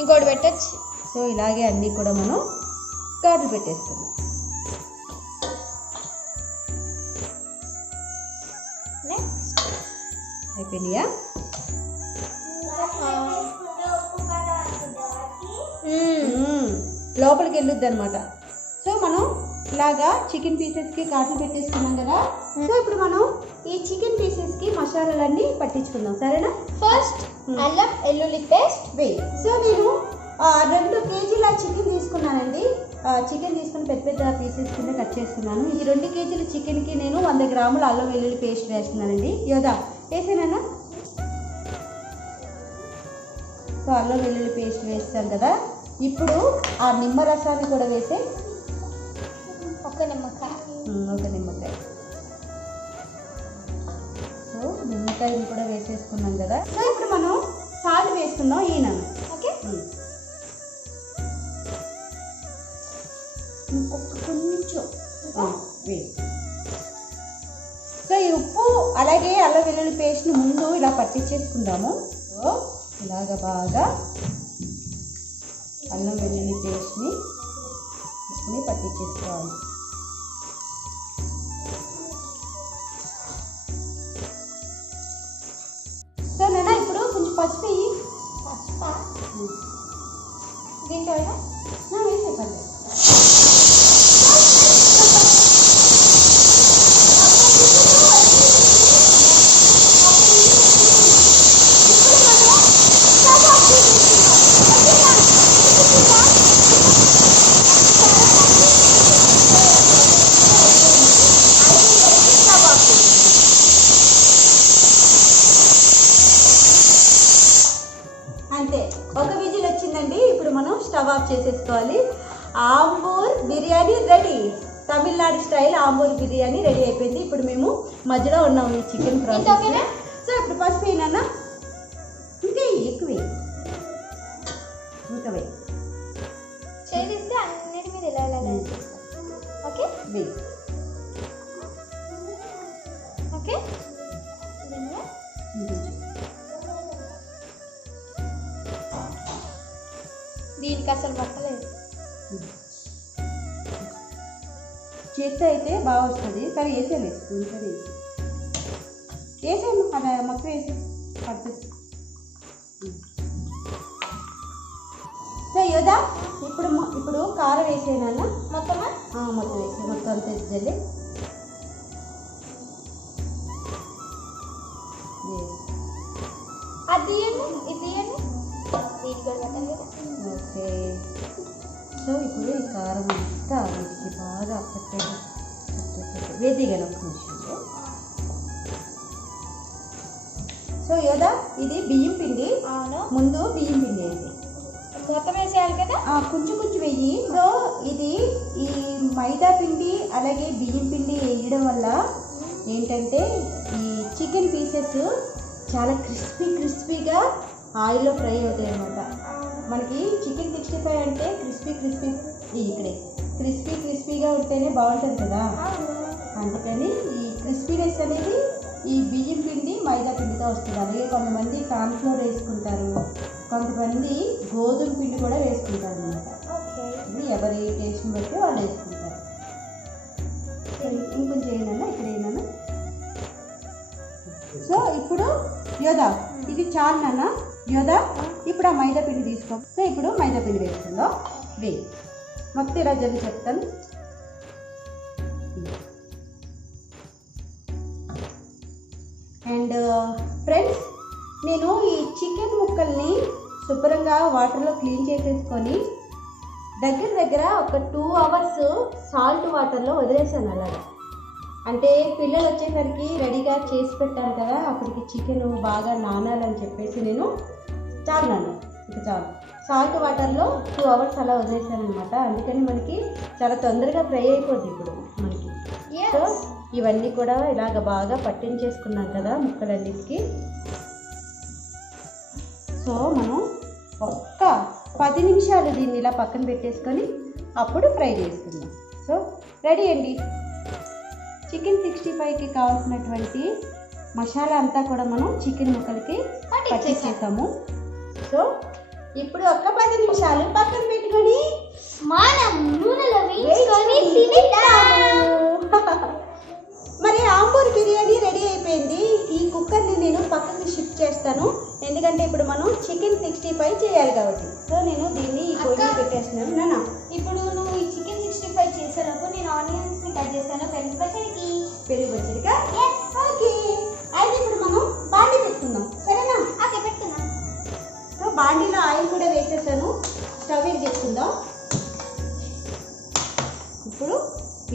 ఇంకోటి పెట్టచ్చు. సో ఇలాగే అన్నీ కూడా మనం గాజులు పెట్టేసుకుందాం. నెక్స్ట్ అయిపోయినాయా? లోపలికి వెళ్ళొద్దు అనమాట. సో మనం ఇలాగా చికెన్ పీసెస్కి కాట్లు పెట్టేసుకున్నాం కదా. సో ఇప్పుడు మనం ఈ చికెన్ పీసెస్కి మసాలాలన్నీ పట్టించుకుందాం, సరేనా? ఫస్ట్ అల్లం వెల్లుల్లి పేస్ట్ వేయి. సో నేను 2 కేజీల చికెన్ తీసుకున్నానండి. చికెన్ తీసుకుని పెద్ద పెద్ద పీసెస్ కింద కట్ చేసుకున్నాను. ఈ 2 కేజీల చికెన్కి నేను 100 గ్రాముల అల్లం వెల్లుల్లి పేస్ట్ వేస్తున్నానండి. యోదా వేసేనా? సో అల్లం వెల్లుల్లి పేస్ట్ వేస్తాం కదా. ఇప్పుడు ఆ నిమ్మరసాన్ని కూడా వేసే ఒక నిమ్మకాయ. సో నిమ్మకాయని కూడా వేసేసుకున్నాం కదా. సో ఇప్పుడు మనం సాల్ట్ వేసుకుందాం. ఈయనను ఓకే కొంచెం వేయి. సో ఈ ఉప్పు అలాగే అల్లం వెల్లుల్లి పేస్ట్ని ముందు ఇలా పట్టించేసుకుందాము. సో ఇలాగ బాగా అల్లం వెల్లుల్లి పేస్ట్ని తీసుకుని పట్టించేసుకోవాలి. సో నేను ఇప్పుడు కొంచెం పసుపు వేయి. దీంట్లో వేసే పర్లేదు. అంతే, ఒక విజిల్ వచ్చిందండి. ఇప్పుడు మనం స్టవ్ ఆఫ్ చేసేసుకోవాలి. Ambur biryani ready. Tamil Nadu style Ambur biryani ready అయిపోయింది. ఇప్పుడు మేము మధ్యలో ఉన్నాము ఈ చికెన్ ప్రాసెస్. సో ఇప్పుడు పసుపు వేయనా? ఇంకా ఎక్కువ ఇంకా వేయి. చేస్తే అన్నిటి మీద ఇలా ఇలా ఓకే వేయి. ఓకే దీనికి అసలు పట్టలేదు. చేస్తే అయితే బాగా వస్తుంది. సరే వేసేలేదు, సరే వేసేమ్మా. అది మొత్తం వేసి పడుతుంది. సో యోదా ఇప్పుడు కారం వేసేనా? మొత్తమా? మొత్తం వేసే, మొత్తం అంతా వేసేయాలి. అది తీయండి, ఇది తీయండి. దీనికి కూడా పెట్టాలి కదా. ఓకే. సో ఇప్పుడు ఈ కారం అంతా వీటికి బాగా పట్టేది. వేదిగా ఒక నిమిషంలో. సో యోదా ఇది బియ్యం పిండి. అవును, ముందు బియ్యం పిండి వేసి మొత్తం వేసేయాలి కదా. కొంచెం కొంచెం వెయ్యి. సో ఇది ఈ మైదా పిండి అలాగే బియ్యం పిండి వేయడం వల్ల ఏంటంటే ఈ చికెన్ పీసెస్ చాలా క్రిస్పీగా ఆయిల్లో ఫ్రై అవుతాయి అన్నమాట. మనకి చికెన్ 65 అంటే క్రిస్పీ ఇక్కడే క్రిస్పీగా ఉంటేనే బాగుంటుంది కదా. అందుకని ఈ క్రిస్పీనెస్ అనేది ఈ బియ్యం పిండి మైదా పిండితో వస్తుంది. అలాగే కొంతమంది కార్న్ఫ్లోర్ వేసుకుంటారు, కొంతమంది గోధుమ పిండి కూడా వేసుకుంటారు అన్నమాట. ఇది ఎవరి టేస్ట్ని బట్టి వాళ్ళు వేసుకుంటారు. ఇంకొంచెం ఏదైనా ఇక్కడ ఏదైనా. సో ఇప్పుడు యోదా ఇది చాలు నాన్న. యోదా ఇప్పుడు ఆ మైదా పిండి తీసుకో. సో ఇప్పుడు మైదా పిండి వేస్తుందో వేయి. మొత్తం ఇలా జరిగి చెప్తాను. అండ్ ఫ్రెండ్స్, నేను ఈ చికెన్ ముక్కల్ని శుభ్రంగా వాటర్లో క్లీన్ చేసేసుకొని దగ్గర ఒక 2 hours సాల్ట్ వాటర్లో వదిలేసాను. అలాగా అంటే పిల్లలు వచ్చేసరికి రెడీగా చేసి పెట్టాను కదా, అప్పటికి చికెన్ బాగా నానాలని చెప్పేసి నేను చాలు సాల్ట్ వాటర్లో 2 hours అలా వదిలేసాను అనమాట. అందుకని మనకి చాలా తొందరగా ఫ్రై అయిపోద్ది ఇప్పుడు మనకి. సో ఇవన్నీ కూడా ఇలాగ బాగా పట్టించేసుకున్నాం కదా ముక్కలన్నిటికీ. సో మనం ఒక్క 10 నిమిషాలు దీన్ని ఇలా పక్కన పెట్టేసుకొని అప్పుడు ఫ్రై చేసుకుందాం. సో రెడీ అండి. చికెన్ 65కి కావాల్సినటువంటి మసాలా అంతా కూడా మనం చికెన్ ముక్కలకి పట్టించేసాము. సో ఇప్పుడు ఒక్క 10 నిమిషాలు పక్కన పెట్టుకొని మనం నూనెలో వేయించుకొని తినేద్దాము. మరి ఆంబూర్ బిర్యానీ రెడీ అయిపోయింది. ఈ కుక్కర్ని నేను పక్కకి షిఫ్ట్ చేస్తాను, ఎందుకంటే ఇప్పుడు మనం చికెన్ 65 చేయాలి కాబట్టి. సో నేను దీన్ని ఈ పొయ్యి పెట్టేస్తున్నాను. నాన్న ఇప్పుడు నువ్వు ఈ చికెన్ 65 చేసేటప్పుడు నేను ఆనియన్స్ ని కట్ చేస్తాను పెరుగు పచ్చడికి. పెరుగు పచ్చడిగా ఓకే. అయితే ఇప్పుడు మనం బాండి పెట్టుకుందాం, సరేనా? ఓకే పెట్టుకుందాం. సో బాండీలో ఆయిల్ కూడా వేసేసాను, స్టవ్ మీద చేసుకుందాం. ఇప్పుడు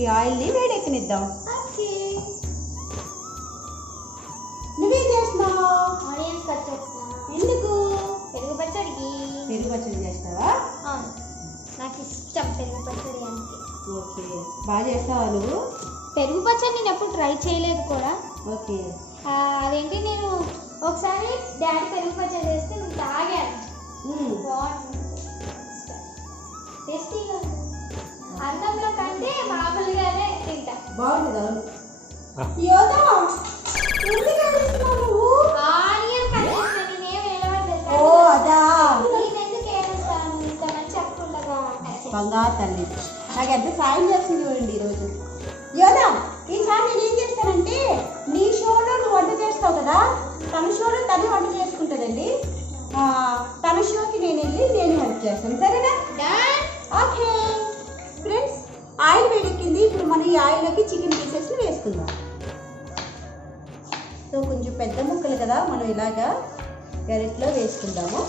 ఈ ఆయిల్ని వేడెక్కనిద్దాం. ఓకే నువ్వేం చేస్తున్నావు? ఆనియన్స్ కట్ చేస్తున్నా. ఎందుకు? పెరుగు పచ్చడికి. పెరుగు పచ్చడి చేస్తావా? అవును, నాకు ఇష్టం పెరుగు పచ్చడి అంటే. ఓకే, బాగా చేస్తావా నువ్వు? పెరుగు పచ్చడి నేను ఎప్పుడు ట్రై చేయలేదు కూడా. ఓకే. అదేంటి నేను ఒకసారి డాడీ పెరుగు పచ్చడి చేస్తే నేను తాగాను. బాగుంటుంది, టేస్టీగా ఉంటుంది. అన్నంలో కంటే మామూలుగానే తింటా. బాగుంటుంది. అవును. యోదా ఎందుకు ఏడుస్తున్నావు నువ్వు? ఆనియన్ కట్ చేస్తాను నేనేం ఏడవలేదు. ఓ అదా, నేనెందుకు ఏడుస్తాను ఇంత మంచి అప్పుండగా. బంగారు తల్లి నాకు ఎంత సాయం చేస్తుంది చూడండి ఈరోజు. యోదా ఈసారి నేను ఏం చేస్తానంటే, నీ షోలో నువ్వు వంట చేస్తావు కదా, తన షోలో తను వంట చేసుకుంటుందండి. తన షోకి నేను హెల్ప్ చేస్తాను, సరేనా? ఓకే ఫ్రెండ్స్, ఆయిల్ వేడెక్కింది. ఇప్పుడు మనం ఈ ఆయిల్లోకి చికెన్ పీసెస్ని వేసుకుందాం. సో కొంచెం పెద్ద ముక్కలు కదా, మనం ఇలాగా గరిటలో వేసుకుందాము.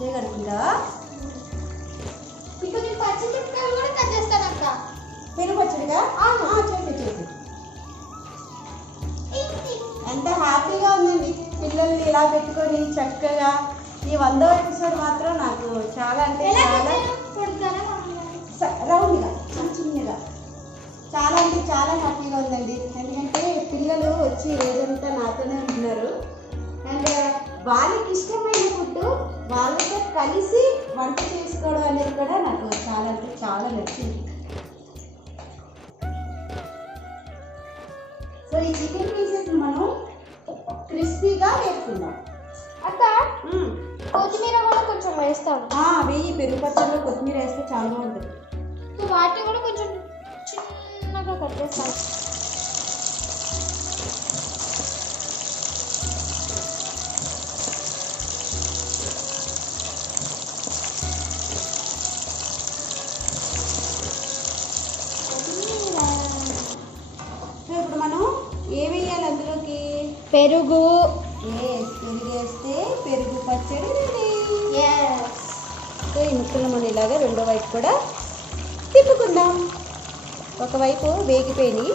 చేయగలుగుతుందా? ఇప్పుడు నేను పచ్చిమిరపకాయలు కూడా కట్ చేస్తాను అక్క. పెరుగు పచ్చడిగా చేసి ఎంత హ్యాపీగా ఉందండి పిల్లల్ని ఇలా పెట్టుకొని చక్కగా. ఈ 100వ ఎపిసోడ్ మాత్రం నాకు చాలా అంటే చాలా రౌండ్గా చిన్నగా చాలా అంటే చాలా హ్యాపీగా ఉందండి. ఎందుకంటే పిల్లలు వచ్చి రోజంతా నాతోనే ఉంటున్నారు. అండ్ వాళ్ళకి ఇష్టమైన ఫుడ్ వాళ్ళతో కలిసి వంట చేసుకోవడం అనేది కూడా నాకు చాలా అంటే చాలా నచ్చింది. సో ఈ చికెన్ పీసెస్ మనం క్రిస్పీగా వేసుకుందాం. అక్క కొత్తిమీర కూడా కొంచెం వేస్తాను. వెయ్యి పెరుగు పచ్చడిలో కొత్తిమీర వేస్తే చాలా బాగుంటుంది. సో వాటిని కూడా కొంచెం చిన్నగా కట్ చేస్తాను. ఇప్పుడు మనం ఏ వేయాలి అందులోకి? పెరుగు. పెరుగు వేస్తే పెరుగు పచ్చడి రెడీ. Yes. సో ఈ ముక్కలు మనం ఇలాగా రెండో వైపు కూడా తిప్పుకుందాం. ఒకవైపు వేగిపోయినాయి,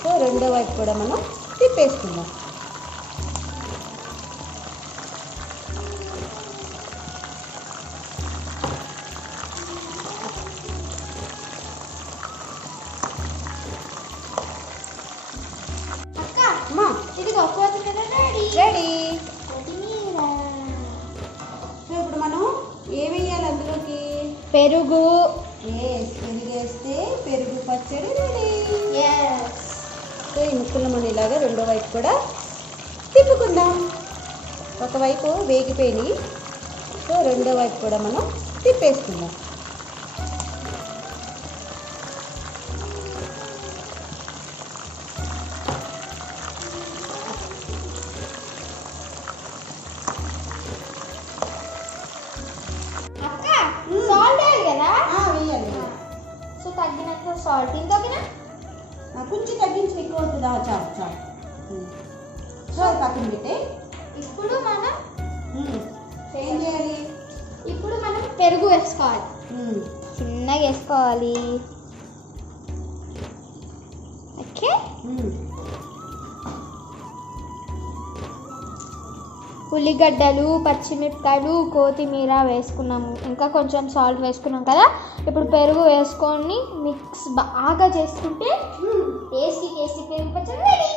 సో రెండో వైపు కూడా మనం తిప్పేసుకుందాం. అక్క అమ్మా ఇది కొత్తిమీర రెడీ. రెడీ. కొత్తిమీర. సో ఇప్పుడు మనం ఏ వేయాలి అందులోకి? పెరుగు. పెరుగు వేస్తే పెరుగు పచ్చడి రెడీ. Yes. సో ఈ ముక్కలు మనం ఇలాగా రెండో వైపు కూడా తిప్పుకుందాం. ఒకవైపు వేగిపోయినాయి, సో రెండో వైపు కూడా మనం తిప్పేసుకుందాం. అక్క సాల్ట్ వేయాలి కదా? వేయాలి. సో తగ్గినంత సాల్ట్. ఇంకొకనా? కొంచెం తగ్గించి ఎక్కువ అవుతుందా? చాలు చాలు. సో అది పక్కన పెట్టే. ఇప్పుడు పెరుగు వేసుకోవాలి. చిన్నగా వేసుకోవాలి. ఓకే, ఉల్లిగడ్డలు, పచ్చిమిరపకాయలు, కొత్తిమీర వేసుకున్నాము. ఇంకా కొంచెం సాల్ట్ వేసుకున్నాం కదా. ఇప్పుడు పెరుగు వేసుకొని మిక్స్ బాగా చేసుకుంటే టేస్టీ టేస్టీ పెరుగు పచ్చడి రెడీ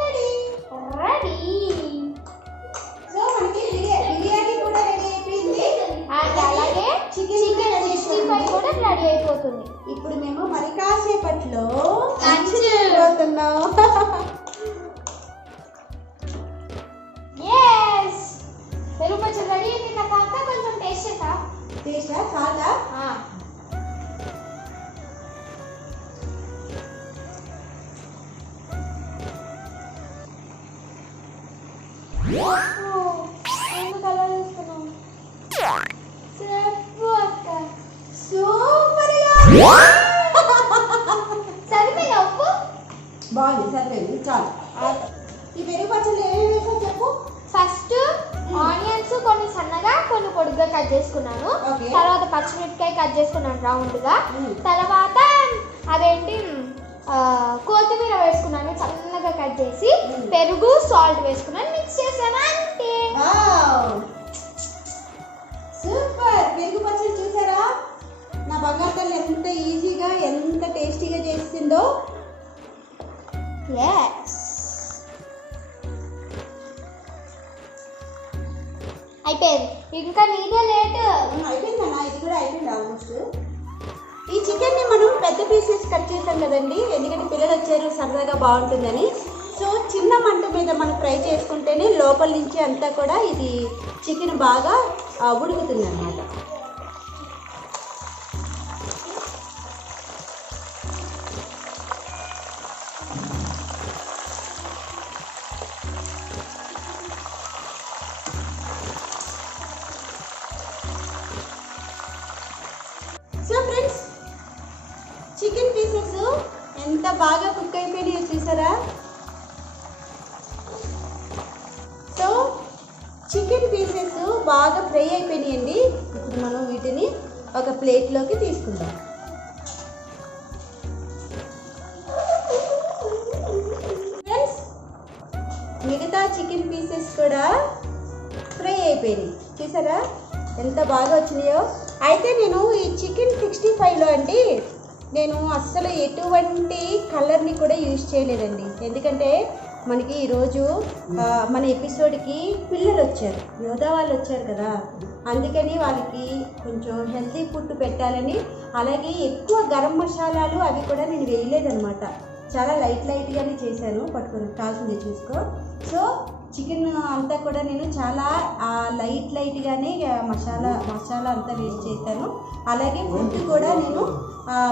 రెడీ రెడీ. సో మనకి బిర్యానీ కూడా రెడీ అయిపోయింది. అలాగే చికెన్ 65 కూడా రెడీ అయిపోతుంది. ఇప్పుడు మేము మరి కాసేపట్లో పెరుగు పచ్చడి రెడీ అయింది. నాకు అక్క కొంచెం టేస్ట్ చేసా. టేస్టా చాలా ఎందుకు అలా చేస్తున్నావు? చెప్పు అక్క. సూపర్ సరిపోయిందా ఉప్పు? బాగుంది, సరిపోయింది, చాలు. ఈ పెరుగు పచ్చళ్ళు ఏమేమి వేసా చెప్పు. ఫస్ట్ ఆనియన్స్ కొన్ని సన్నగా కొన్ని పొడిగా కట్ చేసుకున్నాను. Okay. తర్వాత పచ్చిమిరపకాయ కట్ చేసుకున్నాను రౌండ్ గా. తర్వాత అదేంటి కొత్తిమీర వేసుకున్నాను సన్నగా కట్ చేసి. పెరుగు సాల్ట్ వేసుకున్నాను, మిక్స్ చేశాను, అంతే. సూపర్. పెరుగు పచ్చడి చూసారా? నా బంగారు తల్లి ఎంత ఈజీగా ఎంత టేస్టీగా చేస్తుందో. అయిపోయింది. ఇంకా నీదే లేట్. అయిపోయిందన్నా, ఇది కూడా అయిపోయింది ఆల్మోస్ట్. ఈ చికెన్ని మనం పెద్ద పీసెస్ కట్ చేసాం కదండి, ఎందుకంటే పిల్లలు వచ్చారు సరదాగా బాగుంటుందని. సో చిన్న మంట మీద మనం ఫ్రై చేసుకుంటేనే లోపల నుంచి అంతా కూడా ఇది చికెన్ బాగా ఉడుకుతుంది అన్నమాట. సో ఫ్రెండ్స్, చికెన్ పీసెస్ ఎంత బాగా కుక్ అయిపోయినాయో చూసారా? సో చికెన్ పీసెస్ బాగా ఫ్రై అయిపోయినాయండి. ఇప్పుడు మనం వీటిని ఒక ప్లేట్లోకి తీసుకుందాం. ఫ్రెండ్స్, మిగతా చికెన్ పీసెస్ కూడా ఫ్రై అయిపోయినాయి. చూసారా ఎంత బాగా వచ్చినాయో? అయితే నేను ఈ చికెన్ 65లో అండి నేను అస్సలు ఎటువంటి కలర్ని కూడా యూజ్ చేయలేదండి. ఎందుకంటే మనకి ఈరోజు మన ఎపిసోడ్కి పిల్లలు వచ్చారు, యోధా వాళ్ళు వచ్చారు కదా, అందుకని వాళ్ళకి కొంచెం హెల్తీ ఫుడ్ పెట్టాలని. అలాగే ఎక్కువ గరం మసాలాలు అవి కూడా నేను వేయలేదనమాట. చాలా లైట్గానే చేశాను. పట్టుకొని కాల్సింది చూసుకో. సో చికెన్ అంతా కూడా నేను చాలా లైట్గానే మసాలా అంతా వేస్ట్ చేశాను. అలాగే ఫుడ్ కూడా నేను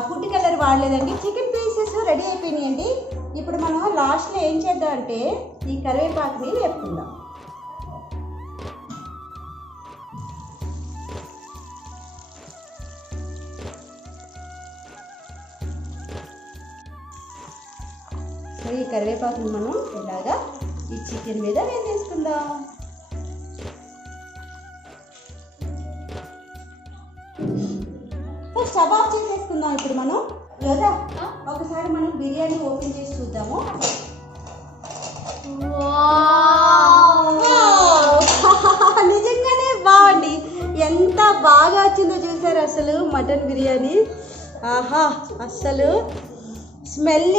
ఫుడ్ కలర్ వాడలేదండి. చికెన్ పీసెస్ రెడీ అయిపోయినాయండి. ఇప్పుడు మనం లాస్ట్లో ఏం చేద్దాం అంటే ఈ కరివేపాకుని వేపుకుందాం. సో ఈ కరివేపాకుని మనం ఇలాగా ఈ చికెన్ మీద వేసేసుకుందాం. స్టవ్ ఆఫ్ చేసేసుకుందాం. ఇప్పుడు మనం లేదా ఒకసారి మనం బిర్యానీ ఓపెన్ చేసి చూద్దాము. నిజంగానే బాగుంది. ఎంత బాగా వచ్చిందో చూసారు అసలు మటన్ బిర్యానీ. ఆహా, అసలు స్మెల్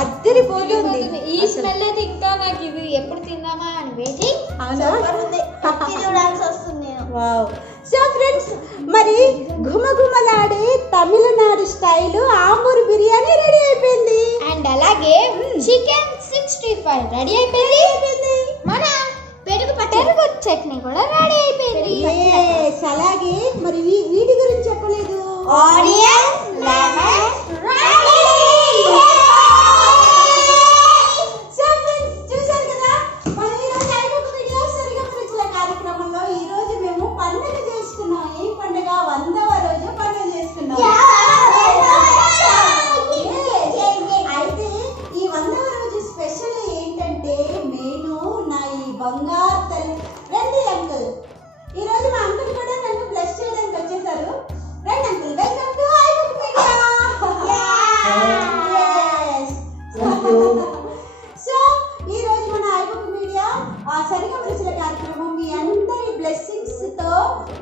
అద్దరిపోతుంది. ఈ స్మెల్ అయితే ఇంకా నాకు ఇది ఎప్పుడు తిందామా అని వెయిటింగ్. వావ్. సో ఫ్రెండ్స్, మరి ఘుమఘుమలాడే తమిళనాడు స్టైల్ ఆంబూర్ బిర్యానీ రెడీ అయిపోయింది. అండ్ అలాగే చికెన్ 65 రెడీ అయిపోయింది. మన పెరుగు చట్నీ కూడా రెడీ అయిపోయింది. అలాగే మరి వీటి గురించి చెప్పలేదు. Onion lemon ready. బంగారు తల్లి రండి అంకుల్. ఈరోజు మా అంకుల్ కూడా నన్ను బ్లెస్ చేయడానికి వచ్చేసారు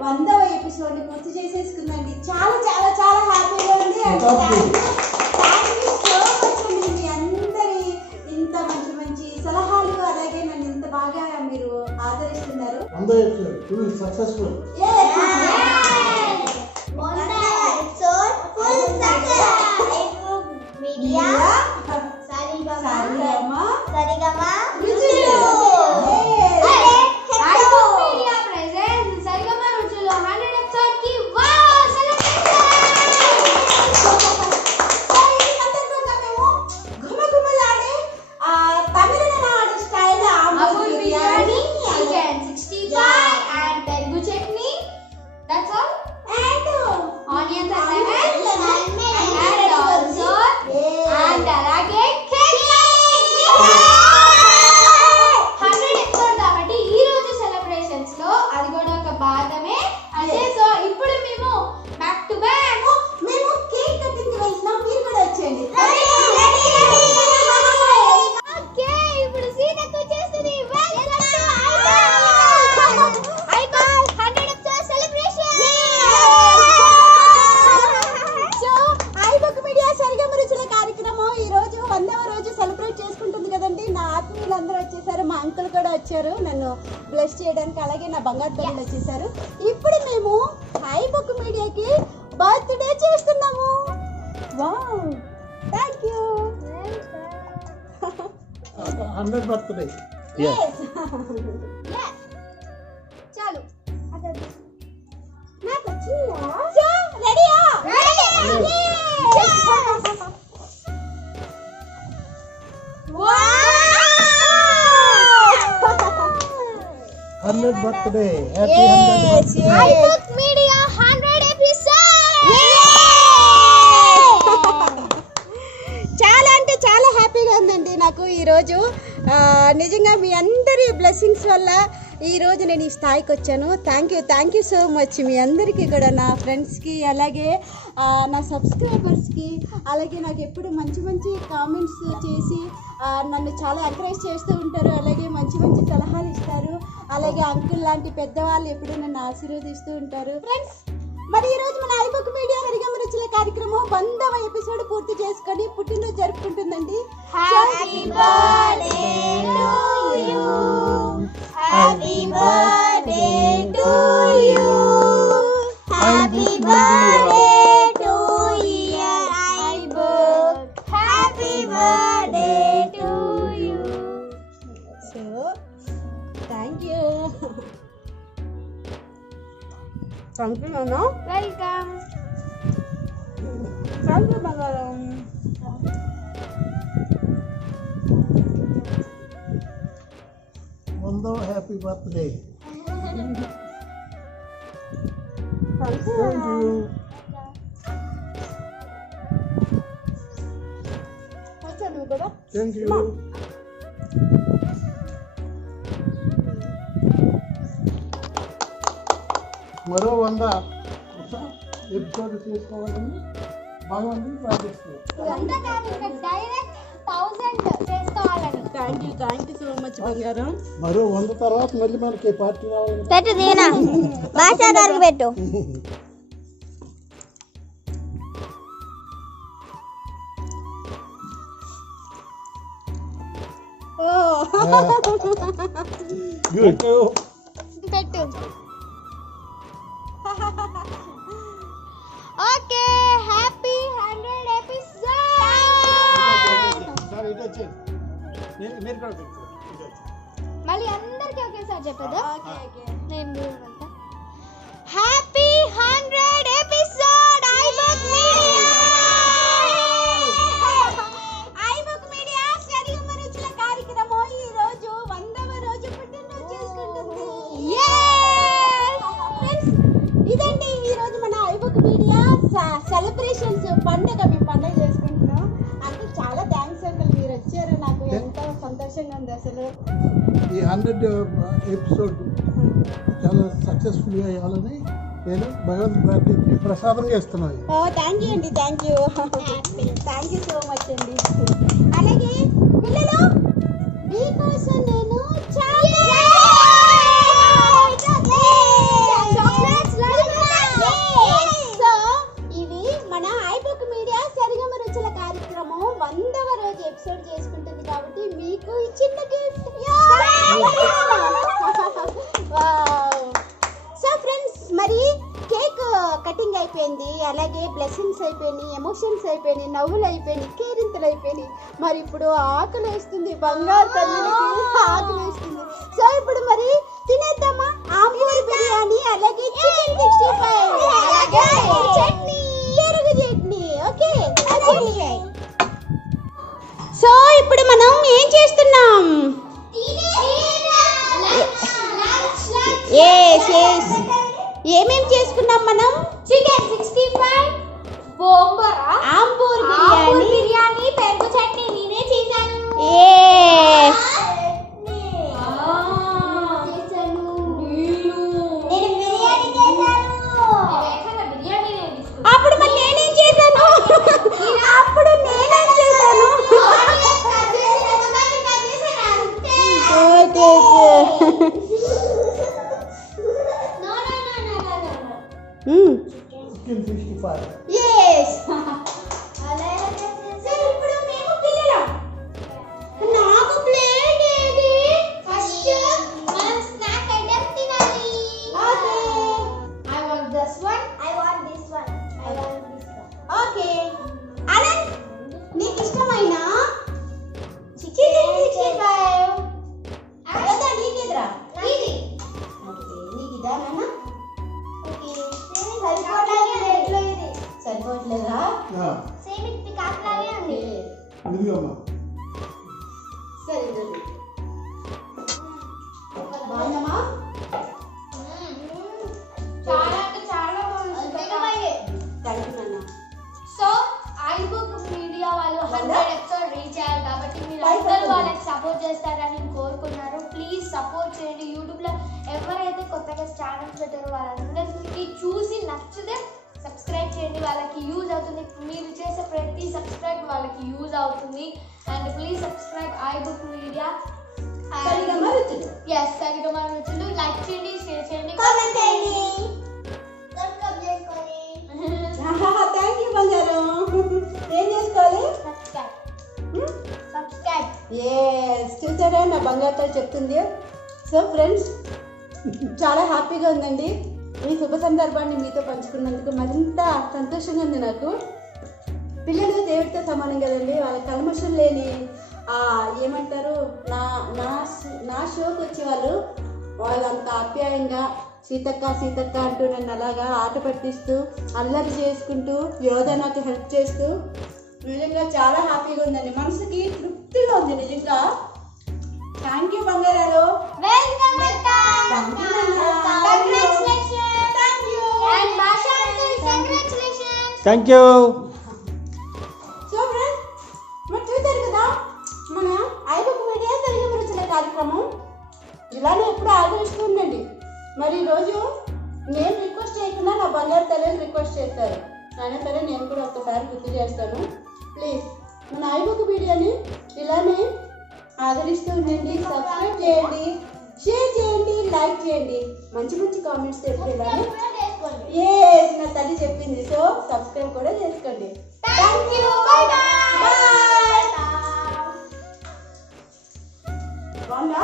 100వ ఎపిసోడ్ ని పూర్తి చేసేసుకుందండి. చాలా చాలా చాలా హ్యాపీగా ఉంది. థ్యాంక్ యూ సో మచ్ అండి. మీ అందరి ఇంత మంచి మంచి సలహాలు, అలాగే నన్ను ఇంత బాగా మీరు ఆదరిస్తున్నారు. 100వ ఎపిసోడ్ ఫుల్ సక్సెస్ఫుల్. మా అంకుల్ కూడా వచ్చారు నన్ను బ్లెస్ చేయడానికి, అలాగే నా బంగారు తల్లి వచ్చేసారు. ఇప్పుడు మేము ఐబుక్ మీడియాకి బర్త్డే చేస్తున్నాము. Wow, thank you. 100th birthday. చాలు నాకు వచ్చిందా? రెడీయా? 100th birthday. Happy 100th birthday. IBook media 100 episode. చాలా అంటే చాలా హ్యాపీగా ఉందండి నాకు ఈరోజు. నిజంగా మీ అందరి బ్లెస్సింగ్స్ వల్ల ఈరోజు నేను ఈ స్థాయికి వచ్చాను. థ్యాంక్ యూ సో మచ్ మీ అందరికీ కూడా, నా ఫ్రెండ్స్కి, అలాగే నా సబ్స్క్రైబర్స్కి, అలాగే నాకు ఎప్పుడు మంచి మంచి కామెంట్స్ చేసి నన్ను చాలా ఎంకరేజ్ చేస్తూ ఉంటారు, అలాగే మంచి మంచి సలహాలు ఇస్తారు, అలాగే అంకుల్ లాంటి పెద్దవాళ్ళు ఎప్పుడు నన్ను ఆశీర్వదిస్తూ ఉంటారు. ఫ్రెండ్స్, మరి ఈరోజు మన ఐబుక్ మీడియా సరిగమ రుచుల కార్యక్రమం 100వ ఎపిసోడ్ పూర్తి చేసుకొని పుట్టినరోజు జరుపుకుంటుందండి. Happy birthday to you, happy birthday to you, happy birthday to dear iBook, happy birthday to you. So thank you. నాన్న. వెల్కమ్. థ్యాంక్ యూ బంగారం. Happy birthday. Thank you. Thank you. వచ్చాను కూడా. Thank you. మరో 100 episode చేసుకోవాలని భగవంతుని ప్రార్థిస్తున్నాను. Direct 1000 చేసుకోవాలని. Thank you so much బంగారం. మరో 100 తర్వాత మళ్ళీ మనకి పార్టీ రావాలి. పెట్టు దీనా భాషా గారికి పెట్టు. గుడ్. పెట్టు. Okay, happy 100 episode. సరే ఇది వచ్చేది. మీరు కూడా పెట్టు. మళ్ళీ అందరికీ ఒకేసారి చెప్పదు. ఓకే. నేను happy 100 episode iBook media. IBook media సరిగమ రుచుల కార్యక్రమం ఈ రోజు 100వ రోజు పుట్టినరోజు చేసుకుంటుంది. ఇదండి ఈ రోజు మన ఐబుక్ మీడియా సెలబ్రేషన్స్ పండుగ. మేము పండుగ చేసుకుంటున్నాం. అంటే చాలా థ్యాంక్స్ అంకుల్, మీరు వచ్చారు. నాకు ఎంతో సంతోషంగా ఉంది అసలు. ఈ 100 ఎపిసోడ్ చాలా సక్సెస్ఫుల్గా అయ్యాలని నేను భగవంతుని ప్రార్థించి ప్రసాదంగా ఇస్తున్నాను. థ్యాంక్ యూ అండి. థ్యాంక్ యూ సో మచ్ అండి. అలాగే పిల్లలు, మీకోసం నేను చాక్లెట్స్ అయిపోయింది, అలాగే బ్లెస్సింగ్స్ అయిపోయినాయి, ఎమోషన్స్ అయిపోయినాయి, నవ్వులు అయిపోయినాయి, కేరింతలు అయిపోయినాయి. మరి ఇప్పుడు ఆకలి వేస్తుంది, బంగారు తల్లికి ఆకలి వేస్తుంది. సో ఇప్పుడు మరి తినేద్దామా ఆంబూర్ బిర్యానీ, అలాగే చికెన్ 65, అలాగే చట్నీ, ఎరుగు చట్నీ. ఓకే, సో ఇప్పుడు మనం ఏం చేస్తున్నాం? ఏమేం చేసుకున్నాం మనం? చికెన్ 65, బొంబరా, ఆంబూర్ బిర్యానీ, పెరుగు చట్నీ నేనే చేశాను. అప్పుడు మరి నేనేం చేశాను? అప్పుడు నేనేం చేశాను? చికెన్ 65. ఇప్పుడు మేము పిల్లలం. నాకు ప్లేట్ ఏది? ఫస్ట్ మనం స్నాక్ ఐటమ్ తినాలి. I want this one. I want this one. I want this one. Okay Anant, నీకు ఇష్టమైన చికెన్ 65 అదా నీకేదిరా? ఇది. ఓకే, నీకు ఇదా నాన్న? ఓకే. సరిపోవట్లేదు రేట్లో ఇది. సరిపోవట్లేదా? సేమ్ ఇది కాట్లాగే ఉంది. ఇది అమ్మా. సరే ఇదండి. బాగుందమ్మా? చాలా అంటే చాలా బాగుంది. థ్యాంక్ యూ నాన్న. సో iBook మీడియా వాళ్ళు 100 ఎపిసోడ్ రీచ్ అయ్యారు కాబట్టి మీరు అందరూ వాళ్ళకి సపోర్ట్ చేస్తారని కోరుకున్నారు. ప్లీజ్ సపోర్ట్ చేయండి. యూట్యూబ్ లో ఎవరైతే కొత్తగా ఛానల్స్ పెట్టారో వాళ్ళందరికీ చూసి నచ్చితే సబ్స్క్రైబ్ చేయండి. వాళ్ళకి యూజ్ అవుతుంది. మీరు చేసే ప్రతి సబ్స్క్రైబ్ వాళ్ళకి యూజ్ అవుతుంది. And please subscribe iBook media. సరిగమ రుచులు. ఎస్, సరిగమ రుచులు. లైక్ చేయండి, షేర్ చేయండి, కామెంట్ చేయండి. సబ్స్క్రైబ్ చేసుకోండి. థ్యాంక్ యూ బంగారం. ఏం చేసుకోవాలి? సబ్స్క్రైబ్. చూసారా నా బంగారుతో చెప్తుంది. సో ఫ్రెండ్స్, చాలా హ్యాపీగా ఉందండి. ఈ శుభ సందర్భాన్ని మీతో పంచుకున్నందుకు మరింత సంతోషంగా ఉంది నాకు. పిల్లలు దేవుడితో సమానం కదండి. వాళ్ళ కల్మషం లేని ఏమంటారు, నా షోకి వచ్చే వాళ్ళు అంత ఆప్యాయంగా సీతక్క సీతక్క అంటూ నన్ను అలాగా ఆట పట్టిస్తూ అల్లరి చేసుకుంటూ యోధ నాకు హెల్ప్ చేస్తూ నిజంగా చాలా హ్యాపీగా ఉందండి. మనసుకి తృప్తిగా ఉంది నిజంగా. థ్యాంక్ యూ బంగారాలు. Welcome Thank you, congratulations. Thank you. And Basha uncle congratulations. Thank you. So friends, మరి చూశారు కదా మన iBook మీడియా తెలుగు రుచుల కార్యక్రమం. ఇలానే ఎప్పుడు ఆదరిస్తూ ఉండండి. మరి ఈరోజు నేను రిక్వెస్ట్ చేయకుండా నా బంగారు తల్లిని రిక్వెస్ట్ చేస్తారు. అయినా సరే నేను కూడా ఒక్కసారి గుర్తు చేస్తాను. ప్లీజ్ మన iBook మీడియాని ఇలానే ఆదరిస్తూ ఉండండి. సబ్స్క్రైబ్ చేయండి, షేర్ చేయండి, లైక్ చేయండి, మంచి మంచి కామెంట్స్ తెలిపేదాన్ని నా తల్లి చెప్పింది. సో సబ్స్క్రైబ్ కూడా చేసుకోండి. Thank you. By by. బాగుందా?